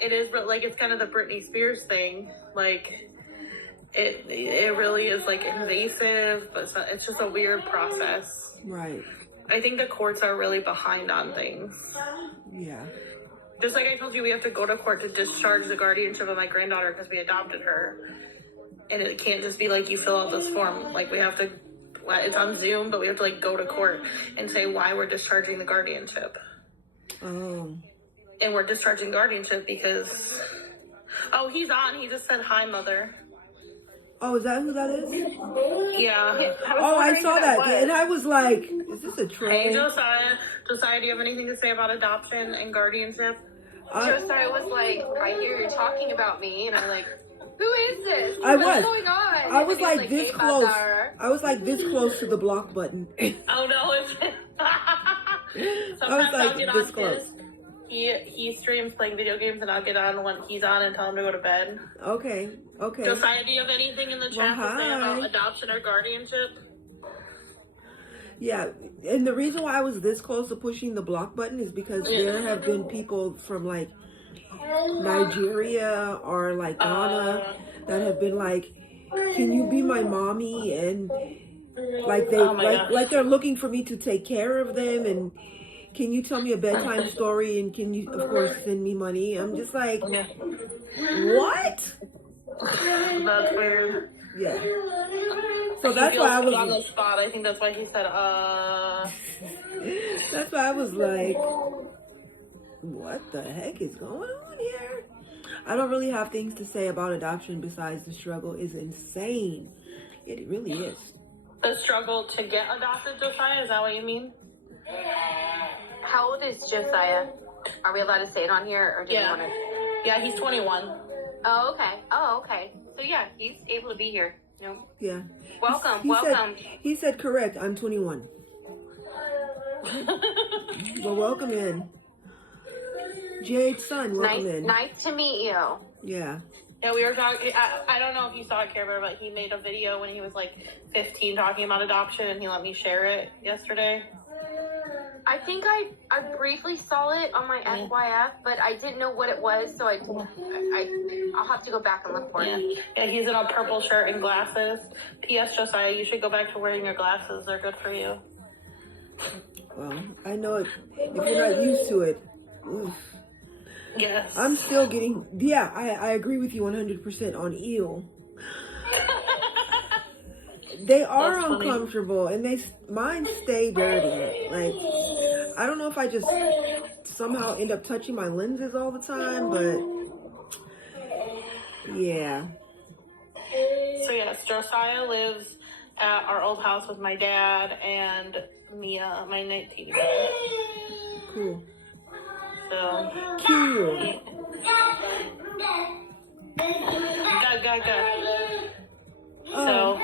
It is, but like it's kind of the Britney Spears thing, like it really is like invasive, but it's just a weird process. Right. I think the courts are really behind on things. Yeah. Just like I told you, we have to go to court to discharge the guardianship of my granddaughter because we adopted her. And it can't just be like you fill out this form. Like we have to, it's on Zoom, but we have to like go to court and say why we're discharging the guardianship. Oh. And we're discharging guardianship because, oh, he's on. He just said, hi, mother. Oh, is that who that is? Yeah. Oh, I saw that. And I was like, is this a troll? Hey, Josiah. Josiah, do you have anything to say about adoption and guardianship? Josiah was like, I hear you're talking about me, and I'm like, who is this? I What's was. going on? I was And he like this hey, close. Madar. I was like this close to the block button. Oh, no. I Sometimes was I'll like get this on close. his. He streams playing video games, and I'll get on when he's on and tell him to go to bed. Okay. Okay. Josiah, do you have anything in the chat to say hi. about adoption or guardianship? Yeah, and the reason why I was this close to pushing the block button is because there have been people from like Nigeria or like Ghana that have been like, "Can you be my mommy?" And like they like they're looking for me to take care of them, and can you tell me a bedtime story, and can you of course send me money? I'm just like, what? That's weird. Yeah. So He that's feels why I put on the was. spot. I think that's why he said, That's why I was like, what the heck is going on here? I don't really have things to say about adoption besides the struggle is insane. It really is. the struggle to get adopted, Josiah. Is that what you mean? How old is Josiah? Are we allowed to say it on here, or do you want to? Yeah, he's 21. Oh, okay. Oh, okay. So yeah, he's able to be here. No. Yeah. Welcome, He welcome. He said correct. I'm 21. Well, welcome in. Jade's son, welcome in. Nice to meet you. Yeah. Yeah, we were talking. I don't know if you saw it, Care Bear, but he made a video when he was like 15 talking about adoption, and he let me share it yesterday. I think I briefly saw it on my FYF, but I didn't know what it was, so I'll have to go back and look for it. Yeah, he's in a purple shirt and glasses. P.S. Josiah, you should go back to wearing your glasses. They're good for you. Well, I know if you're not used to it. Oof. Yes. I'm still getting. Yeah, I agree with you 100% on eel. They are That's funny. uncomfortable, and mine stay dirty. Like, I don't know if I just somehow end up touching my lenses all the time, but yeah. So yes, Josiah lives at our old house with my dad and Mia, my 19-year-old. Cool. So Cute. go. So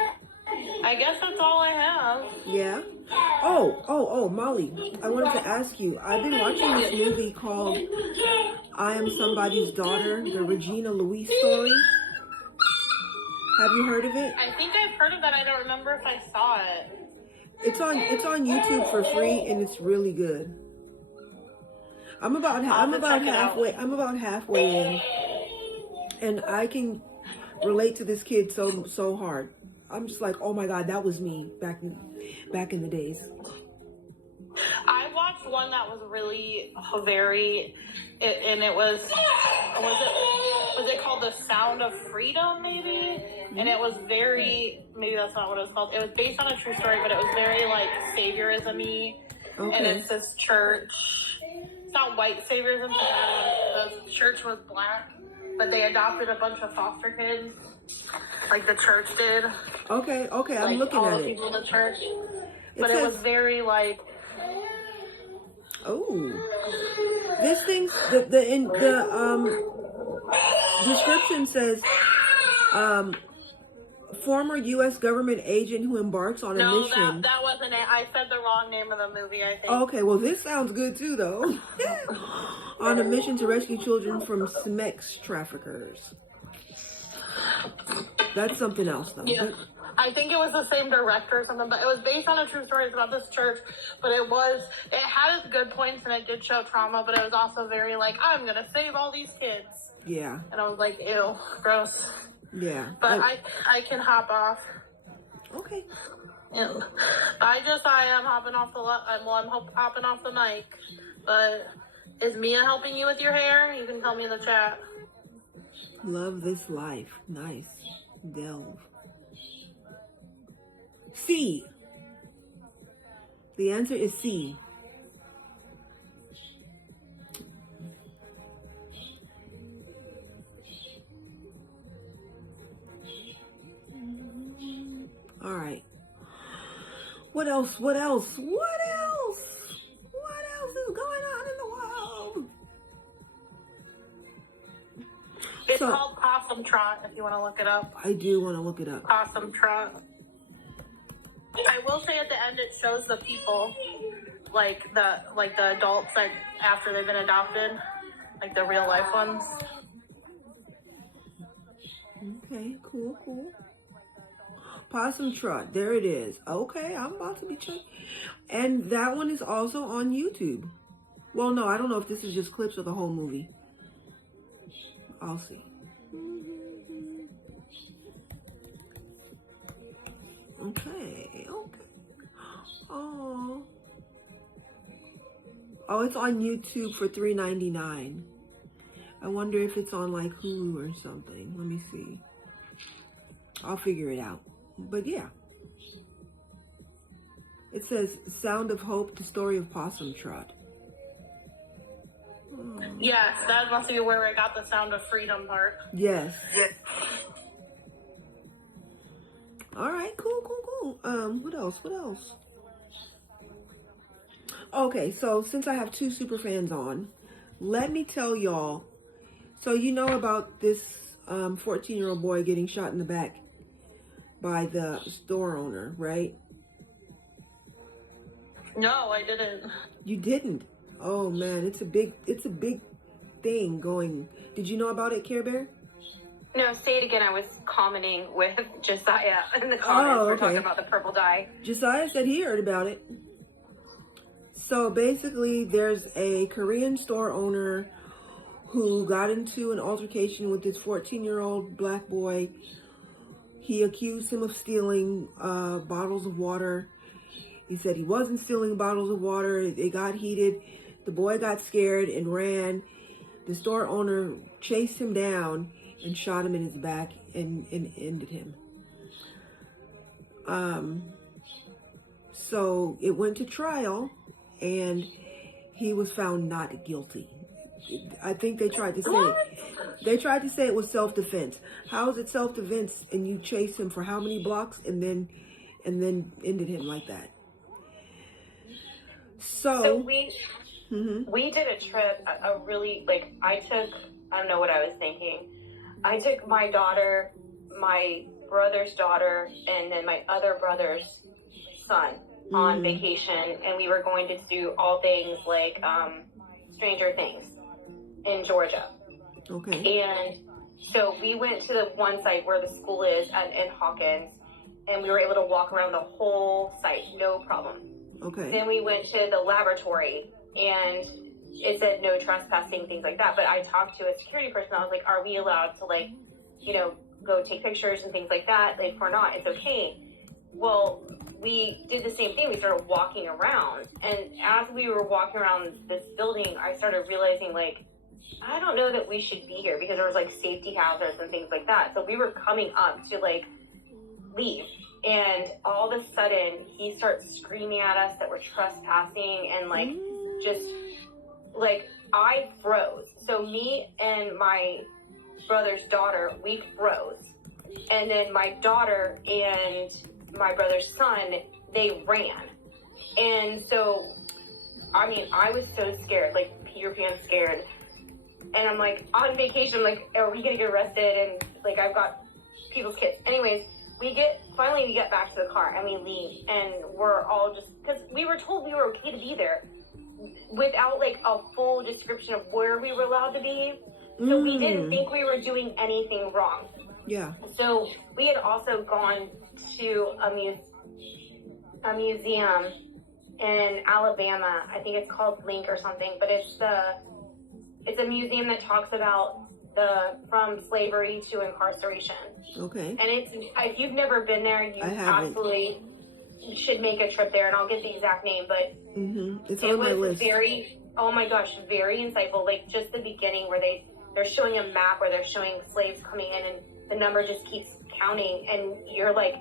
I guess that's all I have. Yeah. Oh, Molly, I wanted to ask you. I've been watching this movie called I Am Somebody's Daughter, the Regina Louise story. Have you heard of it? I think I've heard of that. I don't remember if I saw it. It's on YouTube for free, and it's really good. I'm about halfway in, and I can relate to this kid so hard. I'm just like, oh my God, that was me back in the days. I watched one that was really and it was it called The Sound of Freedom, maybe? And it was maybe that's not what it was called. It was based on a true story, but it was very like saviorism-y. Okay. And it's this church. It's not white saviorism, the church was black, but they adopted a bunch of foster kids, like the church did. Okay, I'm Like looking all at the it. people in the church. But says, it was very like. Oh, this thing's the description says former U.S. government agent who embarks on a mission. No, that wasn't it. I said the wrong name of the movie, I think. Okay, well this sounds good too though. On a mission to rescue children from sex traffickers. That's something else though. Yeah. I think it was the same director or something, but it was based on a true story. It's about this church, but it had its good points and it did show trauma, but it was also very like, I'm going to save all these kids. Yeah. And I was like, ew, gross. Yeah. But I can hop off. Okay. And I am hopping off I'm hopping off the mic. But is Mia helping you with your hair? You can tell me in the chat. Love this life. Nice. Delve. C. The answer is C. All right. What else? What else is going on in the world? It's called Possum Trot, if you want to look it up. I do want to look it up. Possum Trot. I will say at the end it shows the people, like the adults that after they've been adopted, like the real life ones. Okay, cool. Possum Trot, there it is. Okay, I'm about to be checking. And that one is also on YouTube. Well, no, I don't know if this is just clips of the whole movie. I'll see. Okay. Oh, it's on YouTube for $3.99. I wonder if it's on like Hulu or something. Let me see. I'll figure it out. But yeah. It says Sound of Hope, the story of Possum Trot. Oh. Yes, that must be where I got the Sound of Freedom part. Yes. All right, cool. What else? Okay, so since I have two super fans on, let me tell y'all. So you know about this 14-year-old boy getting shot in the back by the store owner, right? No, I didn't. You didn't? Oh man, it's a big thing going. Did you know about it, Care Bear? No, say it again. I was commenting with Josiah in the comments. We're talking about the purple dye. Josiah said he heard about it. So basically, there's a Korean store owner who got into an altercation with this 14-year-old black boy. He accused him of stealing bottles of water. He said he wasn't stealing bottles of water. It got heated. The boy got scared and ran. The store owner chased him down and shot him in his back and ended him. So it went to trial, and he was found not guilty. I think they tried to say it was self-defense. How is it self-defense and you chase him for how many blocks and then ended him like that? So we did a trip, a really, like, I don't know what I was thinking. I took my daughter, my brother's daughter, and then my other brother's son on vacation, and we were going to do all things like Stranger Things in Georgia. Okay. And so we went to the one site where the school is in Hawkins, and we were able to walk around the whole site, no problem. Okay. Then we went to the laboratory, and it said no trespassing, things like that. But I talked to a security person. I was like, are we allowed to, like, you know, go take pictures and things like that? Like, if we're not, it's okay. Well, we did the same thing. We started walking around. And as we were walking around this building, I started realizing, like, I don't know that we should be here, because there was, like, safety hazards and things like that. So we were coming up to, like, leave. And all of a sudden, he starts screaming at us that we're trespassing, and, like, just, like, I froze. So me and my brother's daughter, we froze. And then my daughter and my brother's son, they ran. And so, I mean, I was so scared, like, Peter Pan scared. And I'm, like, on vacation, I'm like, are we gonna get arrested? And, like, I've got people's kids. Anyways, finally we get back to the car, and we leave, and we're all just, because we were told we were okay to be there without, like, a full description of where we were allowed to be. So we didn't think we were doing anything wrong. Yeah. So we had also gone to a museum in Alabama. I think it's called Link or something, but it's a museum that talks about from slavery to incarceration. Okay. And if you've never been there, you absolutely should make a trip there, and I'll get the exact name, but it's on my list. Oh my gosh, very insightful. Like, just the beginning where they're showing a map where they're showing slaves coming in, and the number just keeps counting, and you're like,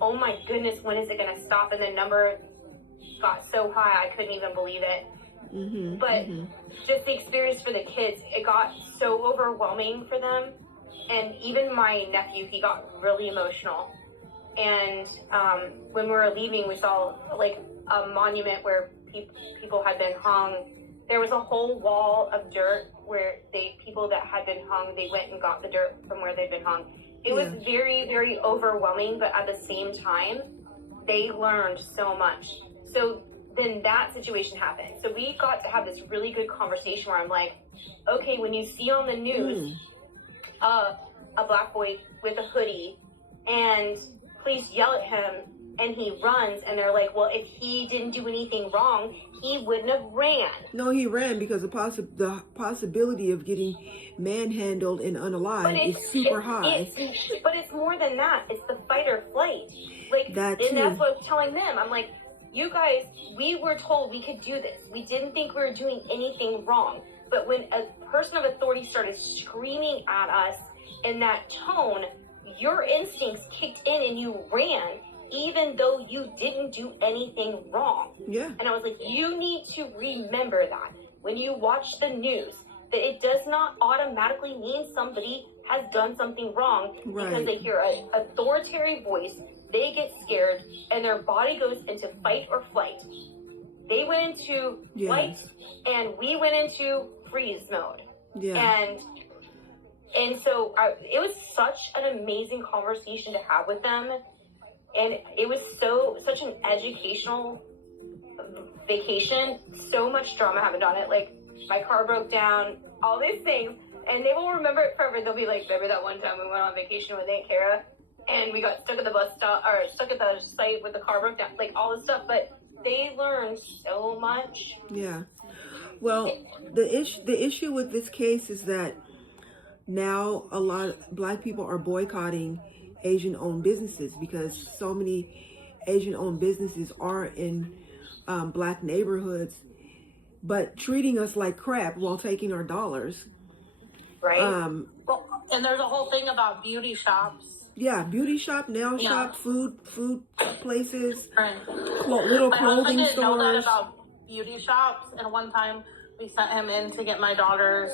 oh my goodness, when is it going to stop? And the number got so high, I couldn't even believe it. But just the experience for the kids, it got so overwhelming for them. And even my nephew, he got really emotional. And when we were leaving, we saw, like, a monument where people had been hung. There was a whole wall of dirt where people that had been hung, they went and got the dirt from where they'd been hung. It was very, very overwhelming, but at the same time, they learned so much. So then that situation happened. So we got to have this really good conversation where I'm like, okay, when you see on the news a black boy with a hoodie, and police yell at him and he runs, and they're like, well, if he didn't do anything wrong, he wouldn't have ran. No, he ran because the possibility of getting manhandled and unalive is super high. But it's more than that. It's the fight or flight. Like, that and too. That's what I was telling them. I'm like, you guys, we were told we could do this. We didn't think we were doing anything wrong. But when a person of authority started screaming at us in that tone, your instincts kicked in and you ran, even though you didn't do anything wrong. Yeah. And I was like, you need to remember that when you watch the news, that it does not automatically mean somebody has done something wrong because they hear an authoritarian voice, they get scared, and their body goes into fight or flight. They went into flight, and we went into freeze mode. Yeah. And so it was such an amazing conversation to have with them. And it was such an educational vacation. So much drama happened on it. Like, my car broke down, all these things. And they will remember it forever. They'll be like, remember that one time we went on vacation with Aunt Kara? And we got stuck at the bus stop, or stuck at the site with the car broke down. Like, all this stuff. But they learned so much. Yeah. Well, the issue with this case is that now a lot of black people are boycotting Asian-owned businesses because so many Asian-owned businesses are in black neighborhoods, but treating us like crap while taking our dollars. Right. Well, and there's a whole thing about beauty shops Yeah, beauty shop, nail Yeah. shop, food places, Right. little My husband clothing didn't know that stores. about beauty shops, and one time we sent him in to get my daughter's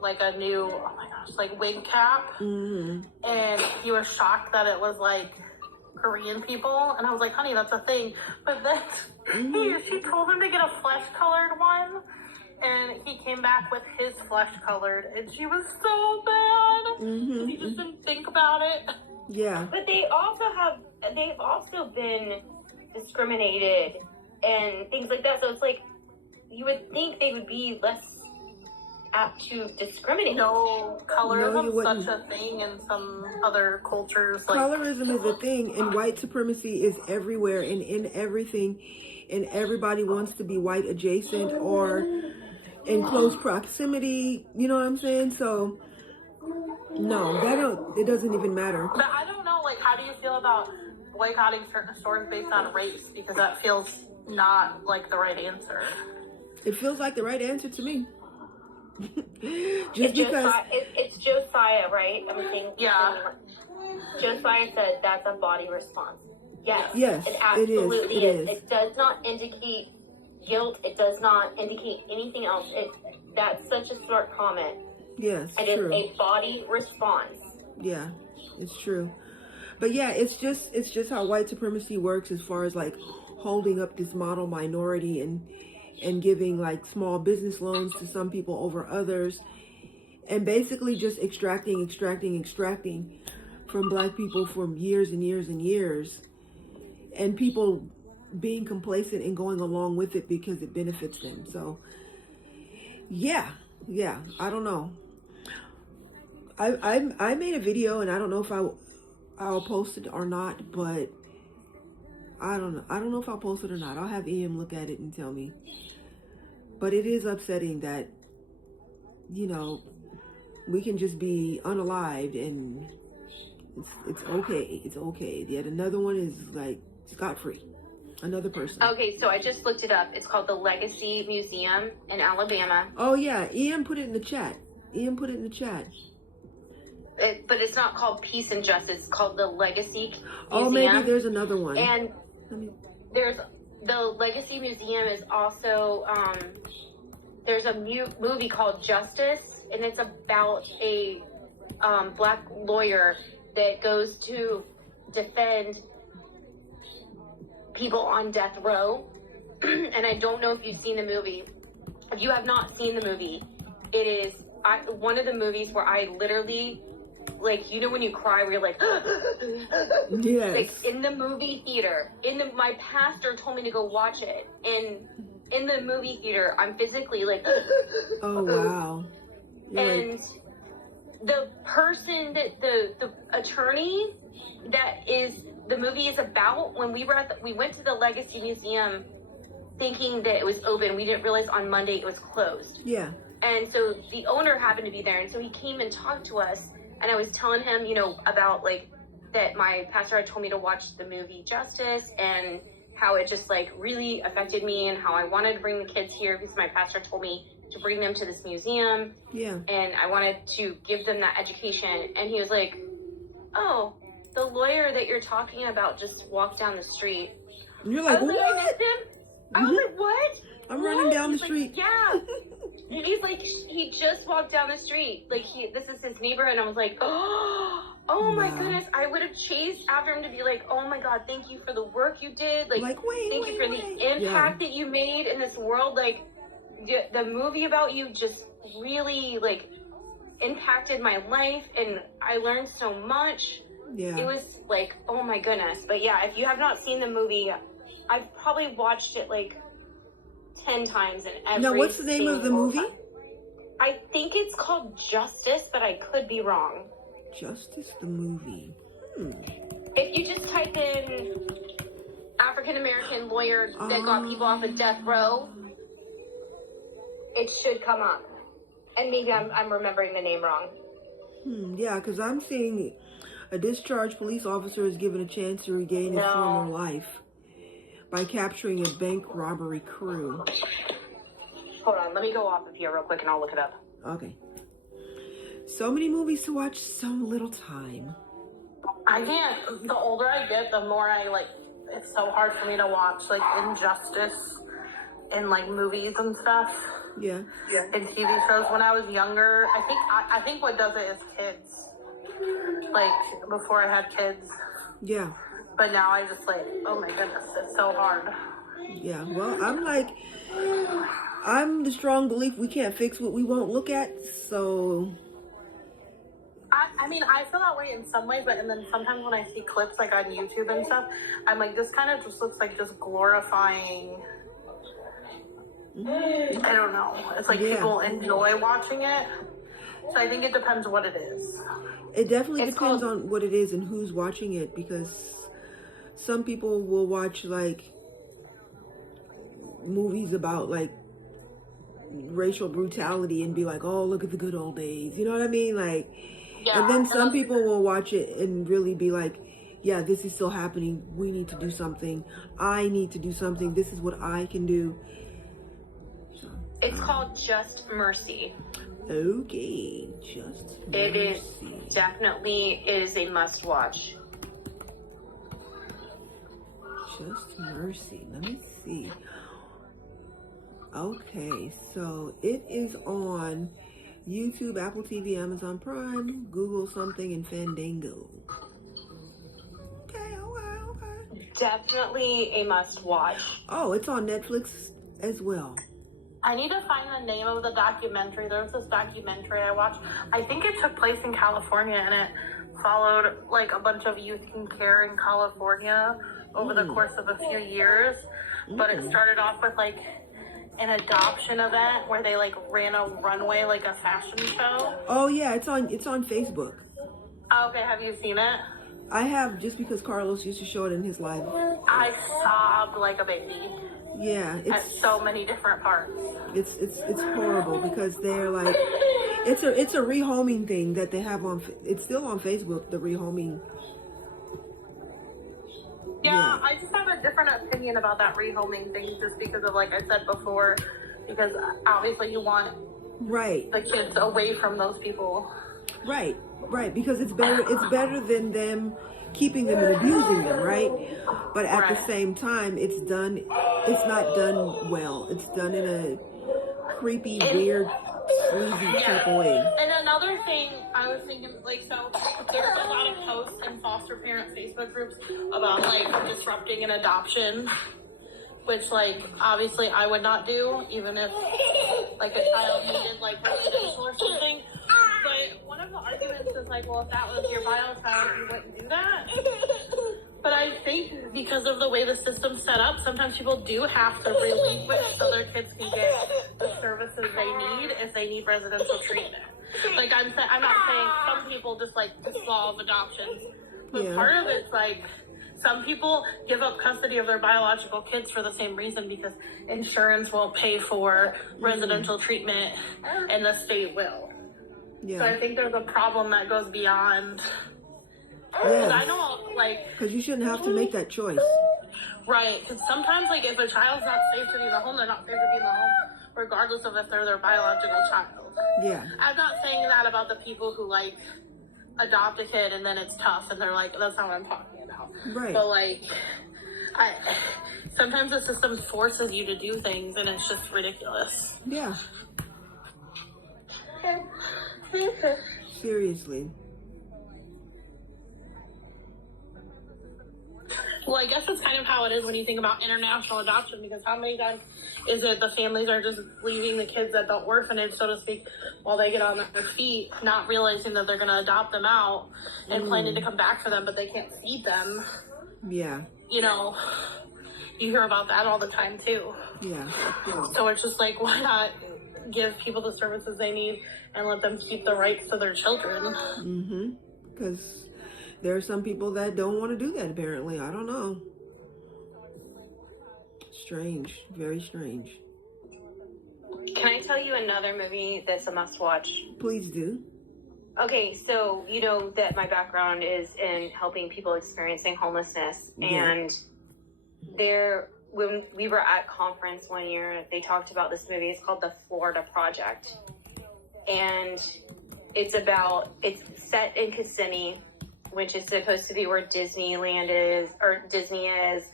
like a new, oh my gosh, like wig cap, Mm-hmm. and he was shocked that it was like Korean people, and I was like, honey, that's a thing. But then she told him to get a flesh colored one, and he came back with his flesh colored, and she was so bad. Mm-hmm. He just didn't think about it. Yeah. But they've also been discriminated and things like that. So it's like, you would think they would be less apt to discriminate. No, No, colorism you is wouldn't. such a thing in some other cultures. Like, Colorism is a thing, and white supremacy is everywhere and in everything, and everybody wants to be white adjacent or in close proximity. You know what I'm saying? So, no, it doesn't even matter. but I don't know, like, how do you feel about boycotting certain stores based on race? Because that feels not like the right answer. It feels like the right answer to me. It's Josiah, right? Yeah. Josiah said that's a body response. Yes. Yes, it it is. absolutely It is. It does not indicate guilt. It does not indicate anything else. That's such a smart comment. Yes, It is true. a body response. Yeah, it's true. But yeah, it's just how white supremacy works as far as like holding up this model minority and giving like small business loans to some people over others, and basically just extracting from black people for years and years and years, and people being complacent and going along with it because it benefits them. So yeah, I don't know. I made a video, and I don't know if I'll post it or not, but I don't know if I'll post it or not. I'll have Ian look at it and tell me. But it is upsetting that, you know, we can just be unalived and it's okay. It's okay. Yet another one is like scot-free. Another person. Okay, so I just looked it up. It's called the Legacy Museum in Alabama. Oh yeah, Ian put it in the chat. But it's not called Peace and Justice. It's called the Legacy Museum. Oh, maybe there's another one. And there's the Legacy Museum is also there's a movie called Justice, and it's about a black lawyer that goes to defend people on death row. And I don't know if you've seen the movie. If you have not seen the movie, it is one of the movies where I literally, like, you know when you cry where you're like, Yes. like in the movie theater, my pastor told me to go watch it, and in the movie theater, I'm physically like, Oh wow. You're like, and the person that the attorney that is the movie is about, when we went to the Legacy Museum thinking that it was open, we didn't realize on Monday it was closed. yeah. And so the owner happened to be there, and so he came and talked to us, and I was telling him, you know, about like that my pastor had told me to watch the movie Justice, and how it just like really affected me, and how I wanted to bring the kids here because my pastor told me to bring them to this museum, Yeah. and I wanted to give them that education. And he was like, oh, the lawyer that you're talking about just walked down the street. And you're I like, was like, I what? missed him. I was like, what? I'm running What? down the He's like, street. yeah. And he's like, he just walked down the street. Like, this is his neighborhood. And I was like, oh my Wow. goodness. I would have chased after him to be like, oh my God, thank you for the work you did. Like wait, thank you for the impact that you made in this world. Like, the movie about you just really, like, impacted my life. And I learned so much. Yeah. It was like, oh my goodness. But yeah, if you have not seen the movie, I've probably watched it like 10 times in every Now, what's the name of the single movie? time. I think it's called Justice, but I could be wrong. Justice the movie. If you just type in African American lawyer that got people off of death row, it should come up. And maybe I'm remembering the name wrong. Yeah, because I'm seeing a discharged police officer is given a chance to regain his former life by capturing a bank robbery crew. Hold on, let me go off of here real quick and I'll look it up. Okay. So many movies to watch, so little time. I can't. The older I get, the more I like. It's so hard for me to watch like injustice in like movies and stuff. Yeah. In TV shows. When I was younger, I think what does it is kids. Like before I had kids, Yeah. but now I just like, oh my goodness, it's so hard. Yeah. Well, I'm the strong belief we can't fix what we won't look at. So. I mean, I feel that way in some ways, but and then sometimes when I see clips like on YouTube and stuff, I'm like, this kind of just looks like just glorifying. I don't know. It's like people enjoy watching it. So I think it depends what it is. It definitely depends on what it is and who's watching it, because some people will watch like movies about like racial brutality and be like, oh, look at the good old days. You know what I mean? Like, and then some people will watch it and really be like, yeah, this is still happening. We need to do something. I need to do something. This is what I can do. So, It's called Just Mercy. okay, just It is mercy. definitely is a must watch. Just Mercy. Let me see. Okay, so it is on YouTube, Apple TV, Amazon Prime, Google something, and Fandango. Okay. Definitely a must watch. Oh, it's on Netflix as well. I need to find the name of the documentary. There was this documentary I watched. I think it took place in California, and it followed like a bunch of youth in care in California over the course of a few years. But it started off with like an adoption event where they like ran a runway, like a fashion show. Oh yeah, it's on Facebook. Okay, have you seen it? I have, just because Carlos used to show it in his live. I sobbed like a baby Yeah, at so many different parts. it's horrible because they're like, it's a rehoming thing that they have on. It's still on Facebook. The rehoming. Yeah, I just have a different opinion about that rehoming thing, just because of, like I said before, because obviously you want Right. the kids away from those people. Right, because it's better than them keeping them and abusing them, right? But at the same time, it's not done well. It's done in a creepy, weird, sleazy type of way. And another thing I was thinking, like, so there's a lot of posts in foster parent Facebook groups about like disrupting an adoption, which like obviously I would not do, even if like a child needed like residential or something. But one of the arguments is like, well, if that was your bio child, you wouldn't do that. But I think because of the way the system's set up, sometimes people do have to relinquish so their kids can get the services they need if they need residential treatment. Like I'm not saying some people just like dissolve adoptions, but part of it's like some people give up custody of their biological kids for the same reason, because insurance won't pay for residential treatment and the state will. Yeah. So I think there's a problem that goes beyond. Because I know, like, because you shouldn't have to make that choice. right? Because sometimes, like, if a child's not safe to be in the home, they're not safe to be in the home, regardless of if they're their biological child. Yeah. I'm not saying that about the people who like adopt a kid and then it's tough and they're like, that's not what I'm talking about. Right. But like, sometimes the system forces you to do things and it's just ridiculous. Yeah. Seriously. Well, I guess that's kind of how it is when you think about international adoption, because how many times is it the families are just leaving the kids at the orphanage, so to speak, while they get on their feet, not realizing that they're going to adopt them out and planning to come back for them, but they can't feed them. Yeah. You know, you hear about that all the time too. Yeah. So it's just like, why not give people the services they need and let them keep the rights to their children? Mm-hmm. Because there are some people that don't want to do that, apparently. I don't know. Strange. Very strange. Can I tell you another movie that's a must watch? Please do. Okay, so you know that my background is in helping people experiencing homelessness. And when we were at conference one year, they talked about this movie. It's called The Florida Project. And it's set in Kissimmee. which is supposed to be where Disneyland is, or Disney is,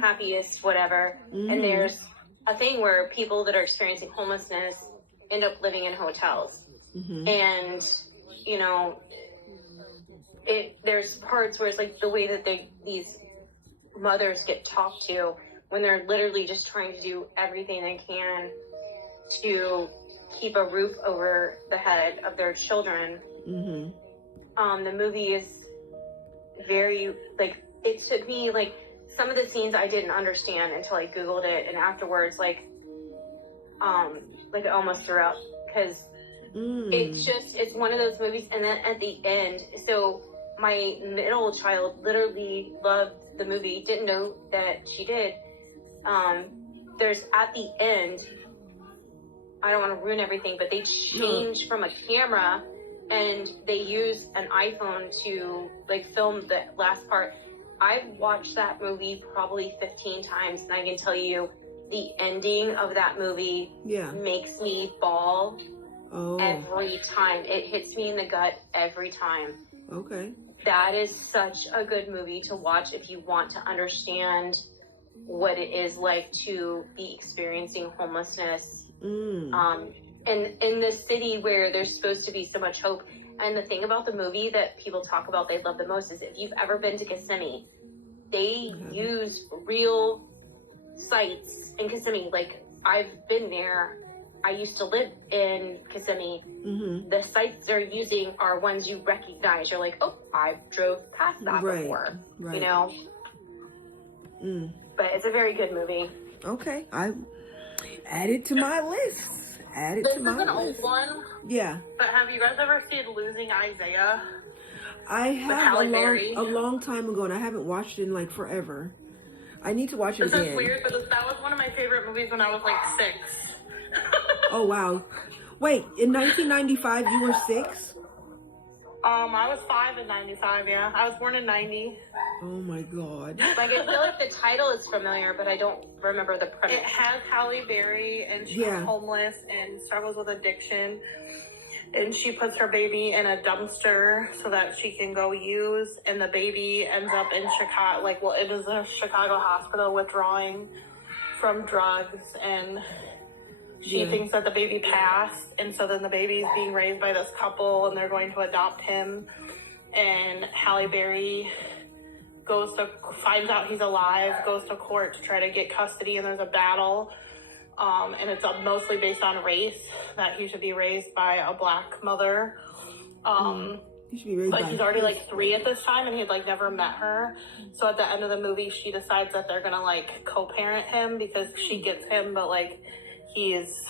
happiest, whatever. And there's a thing where people that are experiencing homelessness end up living in hotels. And, you know, there's parts where it's like the way that these mothers get talked to when they're literally just trying to do everything they can to keep a roof over the head of their children. The movie is very, like, it took me, like, some of the scenes I didn't understand until I Googled it, and afterwards, like I almost threw up, because it's one of those movies. And then at the end, so my middle child literally loved the movie, didn't know that she did. There's at the end, I don't want to ruin everything, but they change from a camera and they use an iPhone to like film the last part. I've watched that movie probably 15 times, and I can tell you the ending of that movie makes me bawl every time. It hits me in the gut every time. Okay. That is such a good movie to watch if you want to understand what it is like to be experiencing homelessness. And in this city where there's supposed to be so much hope. And the thing about the movie that people talk about they love the most is if you've ever been to Kissimmee, they use real sites in Kissimmee. Like, I've been there. I used to live in Kissimmee. The sites they're using are ones you recognize. You're like, oh, I drove past that before. You know? But it's a very good movie. Okay. I add it to my list. This is an old one. Yeah. But have you guys ever seen Losing Isaiah? I have a long time ago, and I haven't watched it in like forever. I need to watch it again. This is weird, but that was one of my favorite movies when I was like 6. Oh wow! Wait, in 1995 you were 6? I was 5 in 95. Yeah, I was born in 90. Oh my god! Like, I feel like the title is familiar, but I don't remember the premise. It has Halle Berry, and she's homeless and struggles with addiction. And she puts her baby in a dumpster so that she can go use. And the baby ends up in Chicago. Like, well, it was a Chicago hospital withdrawing from drugs. And she thinks that the baby passed. And so then the baby's being raised by this couple, and they're going to adopt him. And Halle Berry finds out he's alive, goes to court to try to get custody, and there's a battle. And it's mostly based on race, that he should be raised by a black mother. He should be raised but he's already like 3 at this time, and he'd like never met her. So at the end of the movie, she decides that they're gonna like co-parent him because she gets him, but like he's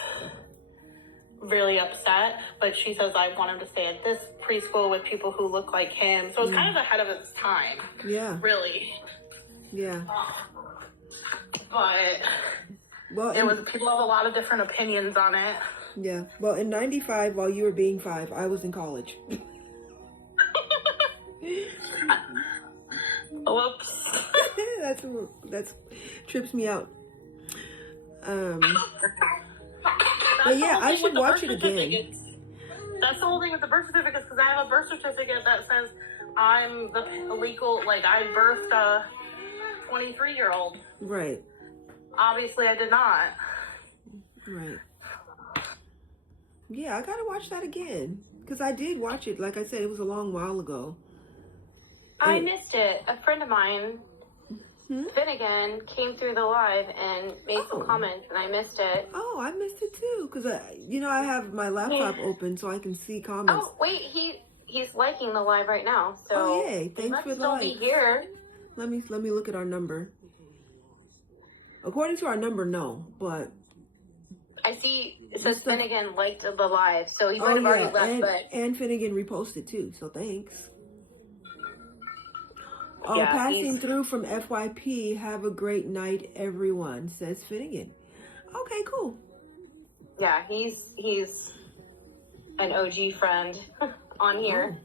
really upset. But she says, I want him to stay at this preschool with people who look like him. So it's kind of ahead of its time. Yeah. Really. Yeah. But people have a lot of different opinions on it. Yeah. Well, in 95, while you were being 5, I was in college. Whoops. That's trips me out. But yeah, I should watch it again. That's the whole thing with the birth certificates, because I have a birth certificate that says I'm the legal, like I birthed a 23-year-old. Right. Obviously, I did not. Right. Yeah, I gotta watch that again. Because I did watch it. Like I said, it was a long while ago. I missed it. A friend of mine, Finnegan, came through the live and made some comments, and I missed it. Oh, I missed it too. Because, I have my laptop open so I can see comments. Oh, wait, he's liking the live right now. So oh, yay. Thanks for the like. Be here. Let me look at our number. According to our number, no, but I see it says Finnegan liked the live, so he might have already left. And Finnegan reposted too, so thanks. Oh, yeah, passing through from FYP. Have a great night, everyone, says Finnegan. Okay, cool. Yeah, he's an OG friend on here.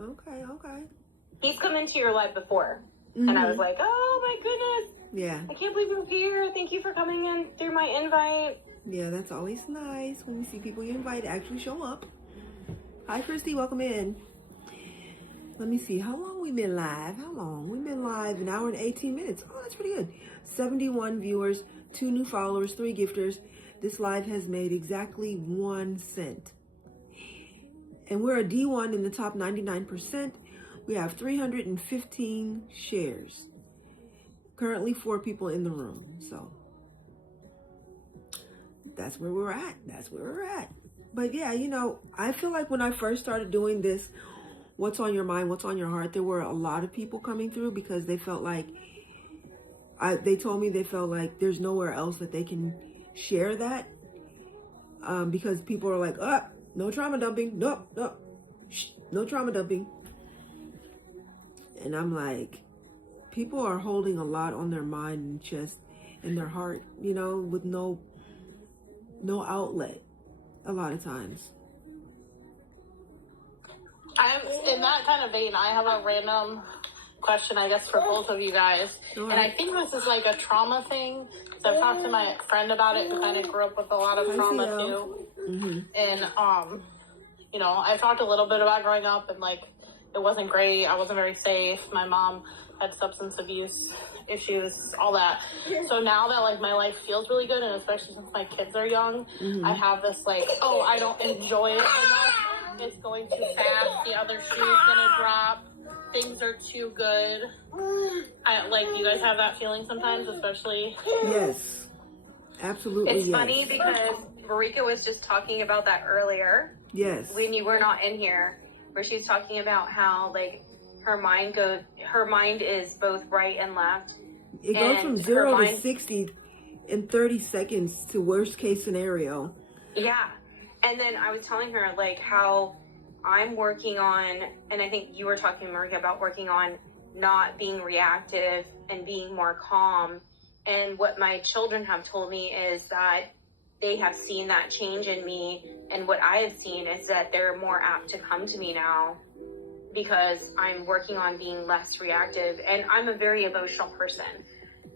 Oh. Okay. He's come into your live before, and I was like, oh my goodness. Yeah. I can't believe you're here. Thank you for coming in through my invite. Yeah, that's always nice when you see people you invite actually show up. Hi, Christy. Welcome in. Let me see. How long we been live? How long? We've been live an hour and 18 minutes. Oh, that's pretty good. 71 viewers, 2 new followers, 3 gifters. This live has made exactly 1 cent. And we're a D1 in the top 99%. We have 315 shares. Currently 4 people in the room. So that's where we're at. That's where we're at. But yeah, you know, I feel like when I first started doing this, what's on your mind, what's on your heart, there were a lot of people coming through because they felt like, they told me they felt like there's nowhere else that they can share that. Because people are like, no trauma dumping, no, no trauma dumping. And I'm like, people are holding a lot on their mind and chest and their heart, you know, with no outlet a lot of times. I'm in that kind of vein. I have a random question, I guess, for both of you guys. All And right. I think this is like a trauma thing. So I've talked to my friend about it, who kind of grew up with a lot of Hi, trauma Theo. too. Mm-hmm. And you know, I've talked a little bit about growing up, and like it wasn't great. I wasn't very safe. My mom had substance abuse issues, all that. So now that like my life feels really good, and especially since my kids are young, Mm-hmm. I have this like, oh, I don't enjoy it enough. It's going too fast. The other shoe's gonna drop. Things are too good. I like. You guys have that feeling sometimes, especially. Yes, absolutely. It's yes. funny because Marika was just talking about that earlier Yes. when you were not in here, where she was talking about how like her mind is both right and left. It goes and from her 0 to mind- 60 in 30 seconds to worst case scenario. Yeah. And then I was telling her like how I'm working on, and I think you were talking, Marika, about working on not being reactive and being more calm. And what my children have told me is that they have seen that change in me. And what I have seen is that they're more apt to come to me now because I'm working on being less reactive. And I'm a very emotional person.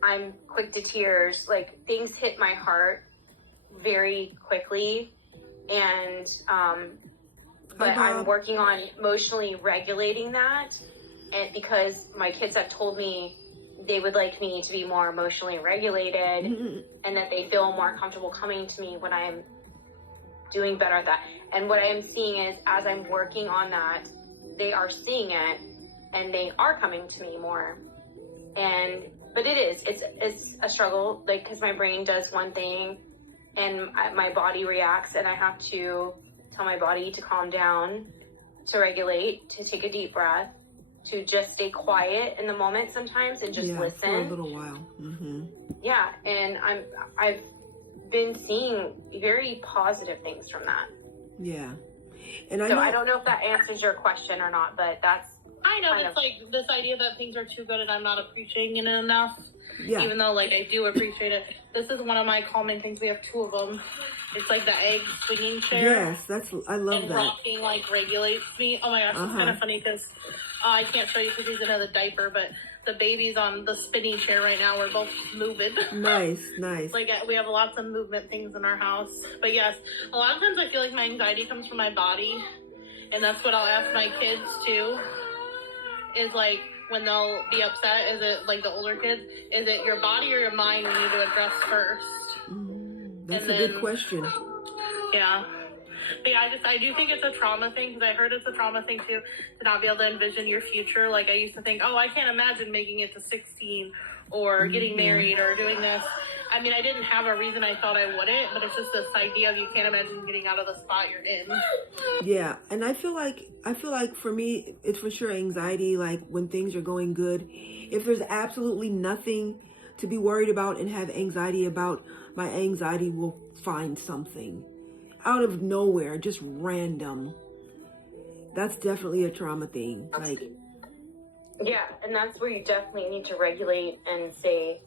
I'm quick to tears. Like things hit my heart very quickly. And, but I'm working on emotionally regulating that. And because my kids have told me they would like me to be more emotionally regulated and that they feel more comfortable coming to me when I'm doing better at that. And what I am seeing is as I'm working on that, they are seeing it and they are coming to me more. But it's a struggle, like, cause my brain does one thing and my body reacts, and I have to tell my body to calm down, to regulate, to take a deep breath, to just stay quiet in the moment sometimes and just listen. For a little while. Mm-hmm. Yeah, and I've been seeing very positive things from that. Yeah. And So I don't know if that answers your question or not, but that's I know kind it's like this idea that things are too good and I'm not appreciating it enough. Yeah. Even though like I do appreciate it. This is one of my calming things. We have 2 of them. It's like the egg swinging chair. Yes, I love And that. rocking like regulates me. Oh my gosh, it's kind of funny because I can't show you because he's in the diaper, but the baby's on the spinning chair right now. We're both moving. Nice. Like we have lots of movement things in our house. But yes, a lot of times I feel like my anxiety comes from my body, and that's what I'll ask my kids too. Is like when they'll be upset, is it like the older kids? Is it your body or your mind we need to address first? That's And a good then- question. Yeah. But yeah, I do think it's a trauma thing, because I heard it's a trauma thing too, to not be able to envision your future. Like I used to think, oh, I can't imagine making it to 16 or getting married or doing this. I mean, I didn't have a reason I thought I wouldn't, but it's just this idea of you can't imagine getting out of the spot you're in. Yeah, and I feel like for me, it's for sure anxiety. Like when things are going good, if there's absolutely nothing to be worried about and have anxiety about, my anxiety will find something out of nowhere, just random. That's definitely a trauma thing. Like, yeah, and that's where you definitely need to regulate and say,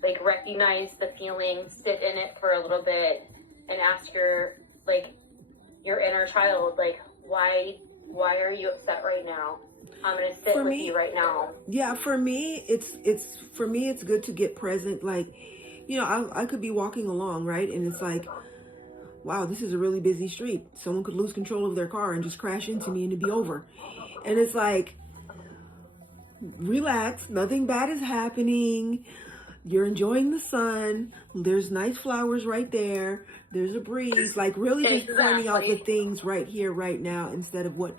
like, recognize the feeling, sit in it for a little bit, and ask your inner child, like, why are you upset right now? I'm gonna sit with you right now. Yeah, for me, it's good to get present. Like, you know, I could be walking along, right, and it's like, wow, this is a really busy street. Someone could lose control of their car and just crash into me and it'd be over. And it's like, relax. Nothing bad is happening. You're enjoying the sun. There's nice flowers right there. There's a breeze. Like really just pointing out the things right here, right now, instead of what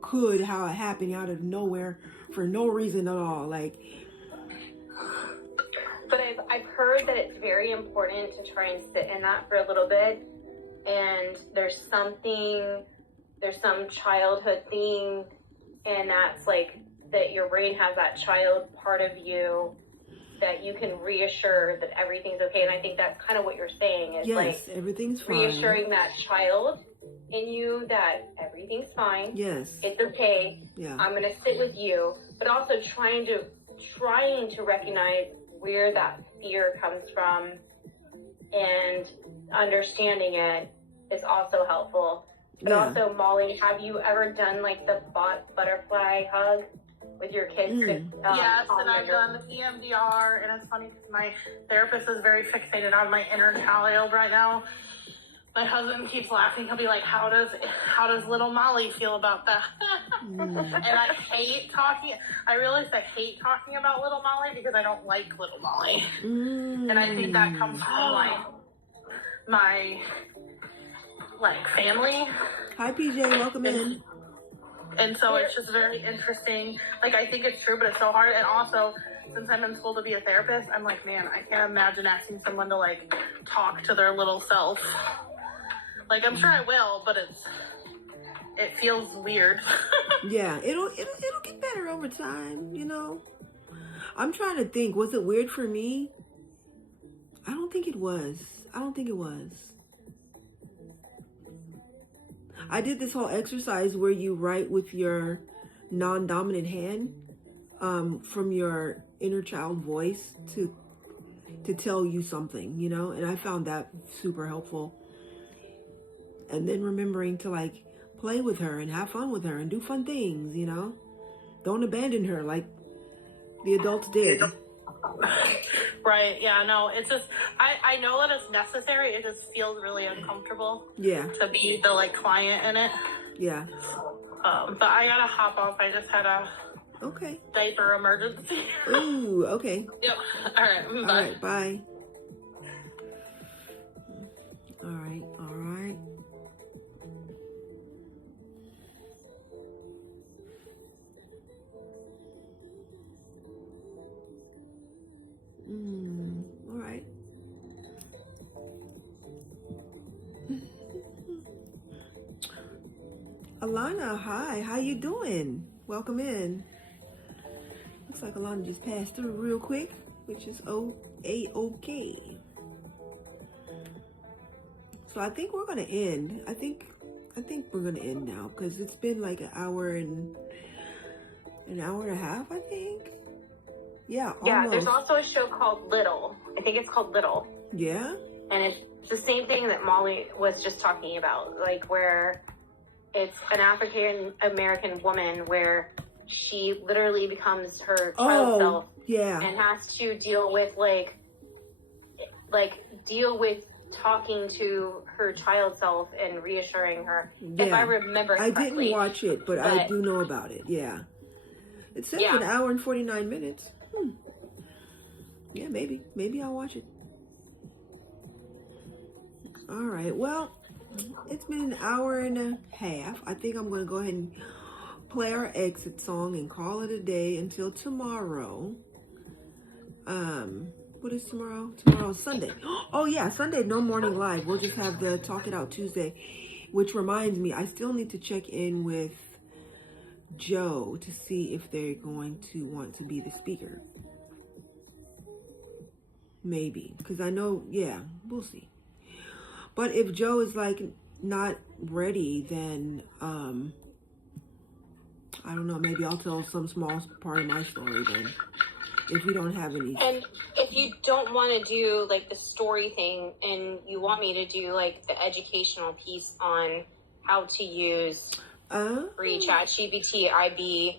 could, how it happened out of nowhere for no reason at all. Like, but I've heard that it's very important to try and sit in that for a little bit. And there's some childhood thing, and that's like that your brain has that child part of you that you can reassure that everything's okay. And I think that's kind of what you're saying is yes, like everything's fine. reassuring that child in you that everything's fine. Yes. It's okay. Yeah. I'm gonna sit with you, but also trying to recognize where that fear comes from, and understanding it is also helpful. But Yeah. also, Molly, have you ever done like the butterfly hug with your kids? Yes, and I've done EMDR, and it's funny because my therapist is very fixated on my inner child right now. My husband keeps laughing. He'll be like, "How does little Molly feel about that?" And I hate talking. I realize I hate talking about little Molly because I don't like little Molly, and I think that comes from my family. Hi, PJ. Welcome in. And so it's just very interesting. Like, I think it's true, but it's so hard. And also, since I'm in school to be a therapist, I'm like, man, I can't imagine asking someone to like talk to their little self. Like, I'm sure I will, but it feels weird. Yeah, it'll get better over time, you know. I'm trying to think, was it weird for me? I don't think it was. I did this whole exercise where you write with your non-dominant hand from your inner child voice to tell you something, you know, and I found that super helpful. And then remembering to like play with her and have fun with her and do fun things, you know. Don't abandon her like the adults did. Right, yeah, no, it's just, I know that it's necessary, it just feels really uncomfortable. Yeah. To be the, like, client in it. Yeah. But I gotta hop off, I just had a diaper emergency. Ooh, okay. Yep, alright, bye. Alright, bye. Alright. All right. Alana, hi. How you doing? Welcome in. Looks like Alana just passed through real quick, which is A-OK. So I think we're gonna end. I think we're gonna end now because it's been like an hour and a half, I think. Yeah, almost. Yeah, there's also a show called Little. I think it's called Little. Yeah? And it's the same thing that Molly was just talking about, like where it's an African American woman where she literally becomes her child self. Yeah. And has to deal with deal with talking to her child self and reassuring her. Yeah. If I remember correctly. I didn't watch it, but I do know about it. Yeah. It says an hour and 49 minutes. Yeah, maybe I'll watch it. All right. Well, it's been an hour and a half. I think I'm going to go ahead and play our exit song and call it a day until tomorrow. What is tomorrow? Tomorrow's Sunday. Oh yeah, Sunday, no morning live. We'll just have the Talk It Out Tuesday, which reminds me, I still need to check in with Joe to see if they're going to want to be the speaker. Maybe, because I know, yeah, we'll see. But if Joe is like not ready, then I don't know, maybe I'll tell some small part of my story then, if we don't have any. And if you don't want to do like the story thing and you want me to do like the educational piece on how to use free ChatGPT,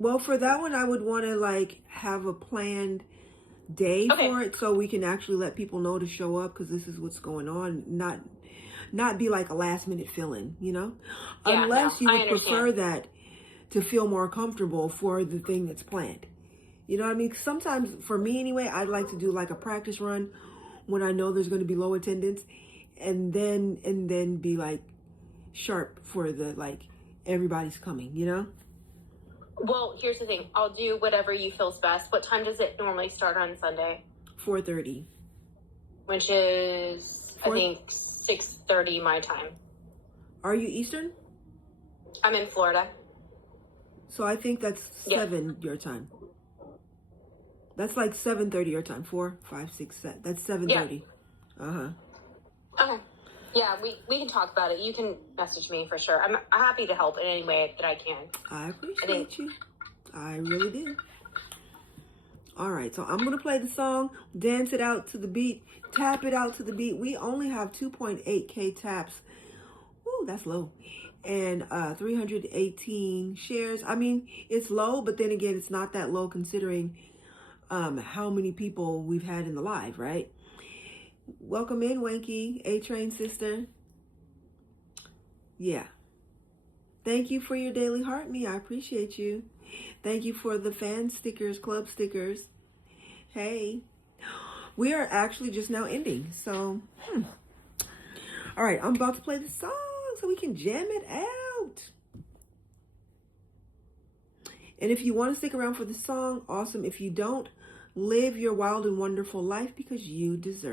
well, for that one, I would want to like have a planned day for it, so we can actually let people know to show up, because this is what's going on, not be like a last minute fill-in, you know. Unless you would prefer that to feel more comfortable for the thing that's planned. You know what I mean? Sometimes, for me anyway, I'd like to do like a practice run when I know there's going to be low attendance, and then be like sharp for the like everybody's coming, you know? Well, here's the thing. I'll do whatever you feel's best. What time does it normally start on Sunday? 4:30. Which is, I think, 6:30 my time. Are you Eastern? I'm in Florida. So I think that's 7 your time. That's like 7:30 your time. 4, 5, 6, 7. That's 7:30. Yeah. Okay. Yeah, we can talk about it. You can message me for sure. I'm happy to help in any way that I can. I appreciate you. I really do. All right, so I'm going to play the song, dance it out to the beat, tap it out to the beat. We only have 2.8K taps. Ooh, that's low. And 318 shares. I mean, it's low, but then again, it's not that low considering how many people we've had in the live, right? Welcome in, Wanky, A-Train sister. Yeah. Thank you for your daily heart me. I appreciate you. Thank you for the fan stickers, club stickers. Hey. We are actually just now ending. So, all right, I'm about to play the song so we can jam it out. And if you want to stick around for the song, awesome. If you don't, live your wild and wonderful life because you deserve it.